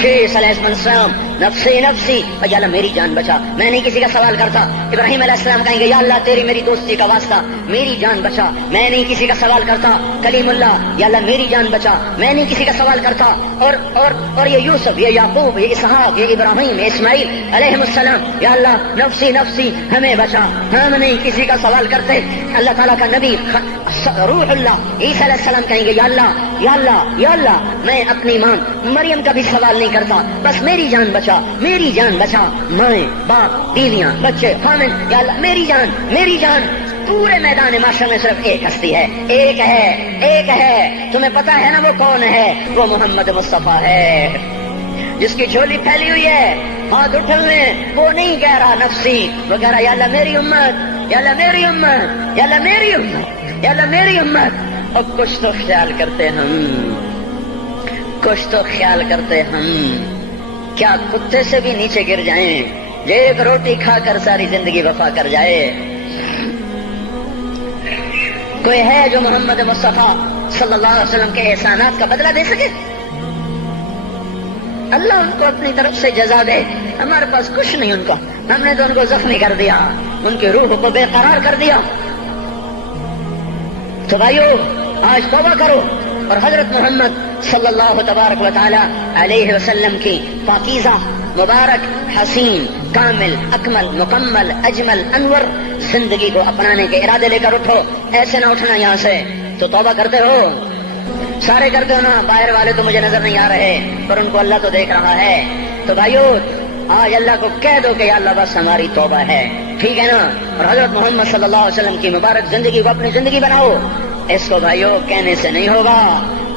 شیخ علیہ السلام نفسی نفسی, یا اللہ میری جان بچا, میں نہیں کسی کا سوال کرتا. ابراہیم علیہ السلام کہیں گے یا اللہ تیری میری دوستی کا واسطہ میری جان بچا, میں نہیں کسی کا سوال کرتا. کلیم اللہ, یا اللہ میری جان بچا, میں نہیں کسی کا سوال کرتا. اور یہ یوسف, یہ یعقوب, یہ اسحاق, یہ ابراہیم, یہ اسماعیل علیہ السلام, یا اللہ نفسی نفسی ہمیں بچا, ہم نہیں کسی کا سوال کرتے. اللہ تعالیٰ کا نبی روح اللہ عیسیٰ علیہ السلام کہیں گے یا اللہ یا اللہ یا اللہ میں اپنی ماں مریم کا بھی سوال نہیں کرتا, بس میری جان بچا, میری جان بچا. مائیں, باپ, بیویاں, بچے, خامن, یا اللہ میری جان میری جان. پورے میدان معاشر میں صرف ایک ہستی ہے, ایک ہے, ایک ہے. تمہیں پتا ہے نا وہ کون ہے؟ وہ محمد مصطفیٰ ہے, جس کی جھولی پھیلی ہوئی ہے, ہاتھ اٹھلنے. وہ نہیں کہہ رہا نفسی, وہ کہہ رہا یا اللہ میری امت, یا اللہ میری امت, یا اللہ میری امت, یا اللہ میری امت. اور کچھ تو خیال کرتے ہم, کچھ تو خیال کرتے ہم. کیا کتے سے بھی نیچے گر جائیں, جو ایک روٹی کھا کر ساری زندگی وفا کر جائے؟ کوئی ہے جو محمد مصطفیٰ صلی اللہ علیہ وسلم کے احسانات کا بدلہ دے سکے؟ اللہ ان کو اپنی طرف سے جزا دے. ہمارے پاس کچھ نہیں ان کا, ہم نے تو ان کو زخمی کر دیا, ان کی روح کو بے قرار کر دیا. تو بھائیو آج توبہ کرو اور حضرت محمد صلی اللہ تبارک و تعالی علیہ وسلم کی پاکیزہ, مبارک, حسین, کامل, اکمل, مکمل, اجمل, انور زندگی کو اپنانے کے ارادے لے کر اٹھو. ایسے نہ اٹھنا یہاں سے. تو توبہ کرتے ہو, سارے کرتے ہو نا. باہر والے تو مجھے نظر نہیں آ رہے, پر ان کو اللہ تو دیکھ رہا ہے. تو بھائیو آج اللہ کو کہہ دو کہ یا اللہ بس ہماری توبہ ہے, ٹھیک ہے نا. اور حضرت محمد صلی اللہ علیہ وسلم کی مبارک زندگی کو اپنی زندگی بناؤ. اس کو بھائیو کہنے سے نہیں ہوگا.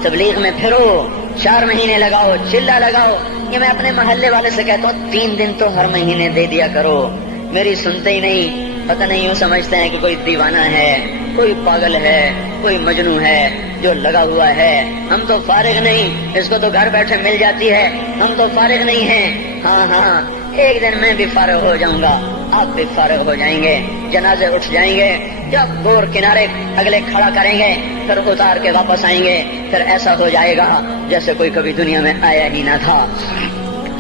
تبلیغ میں پھرو, 4 مہینے لگاؤ, چلا لگاؤ. یہ میں اپنے محلے والے سے کہتا ہوں 3 دن تو ہر مہینے دے دیا کرو. میری سنتے ہی نہیں, پتہ نہیں یوں سمجھتے ہیں کہ کوئی دیوانہ ہے, کوئی پاگل ہے, کوئی مجنوں ہے جو لگا ہوا ہے. ہم تو فارغ نہیں, اس کو تو گھر بیٹھے مل جاتی ہے. ہم تو فارغ نہیں ہیں. ہاں ہاں, ایک دن میں بھی فارغ ہو جاؤں گا, آپ بھی فارغ ہو جائیں گے. جنازے اٹھ جائیں گے, جب گور کنارے اگلے کھڑا کریں گے, پھر اتار کے واپس آئیں گے. پھر ایسا ہو جائے گا جیسے کوئی کبھی دنیا میں آیا ہی نہ تھا.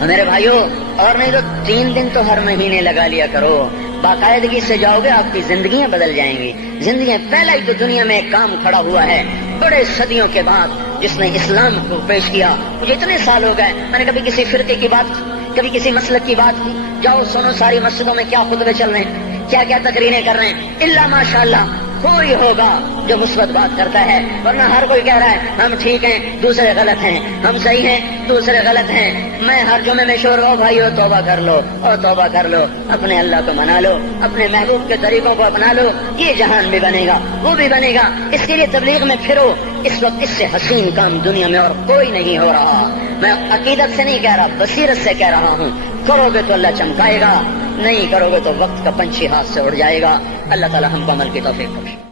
میرے بھائیوں, اور نہیں تو 3 دن تو ہر مہینے لگا لیا کرو. باقاعدگی سے جاؤ گے, آپ کی زندگیاں بدل جائیں گی. زندگیاں پہلا ہی تو دنیا میں ایک کام کھڑا ہوا ہے بڑے صدیوں کے بعد, جس نے اسلام کو پیش کیا. مجھے اتنے سال ہو گئے, میں نے کبھی کسی فرقے کی بات, کبھی کسی مسلک کی بات کی. جاؤ سنو ساری مسجدوں میں کیا خطبے چل رہے ہیں, کیا کیا تقریریں کر رہے ہیں. اللہ ماشاء اللہ کوئی ہوگا جو مثبت بات کرتا ہے, ورنہ ہر کوئی کہہ رہا ہے ہم ٹھیک ہیں, دوسرے غلط ہیں, ہم صحیح ہیں, دوسرے غلط ہیں. میں ہر جمعے میں شور ہو بھائیو توبہ کر لو, اور توبہ کر لو, اپنے اللہ کو منا لو, اپنے محبوب کے طریقوں کو اپنا لو. یہ جہان بھی بنے گا, وہ بھی بنے گا. اس کے لیے تبلیغ میں پھرو. اس وقت اس سے حسین کام دنیا میں اور کوئی نہیں ہو رہا. میں عقیدت سے نہیں کہہ رہا، بصیرت سے کہہ رہا ہوں. کرو گے تو اللہ چمکائے گا، نہیں کرو گے تو وقت کا پنچھی ہاتھ سے اڑ جائے گا. اللہ تعالی ہم کو عمل کی توفیق بخشے.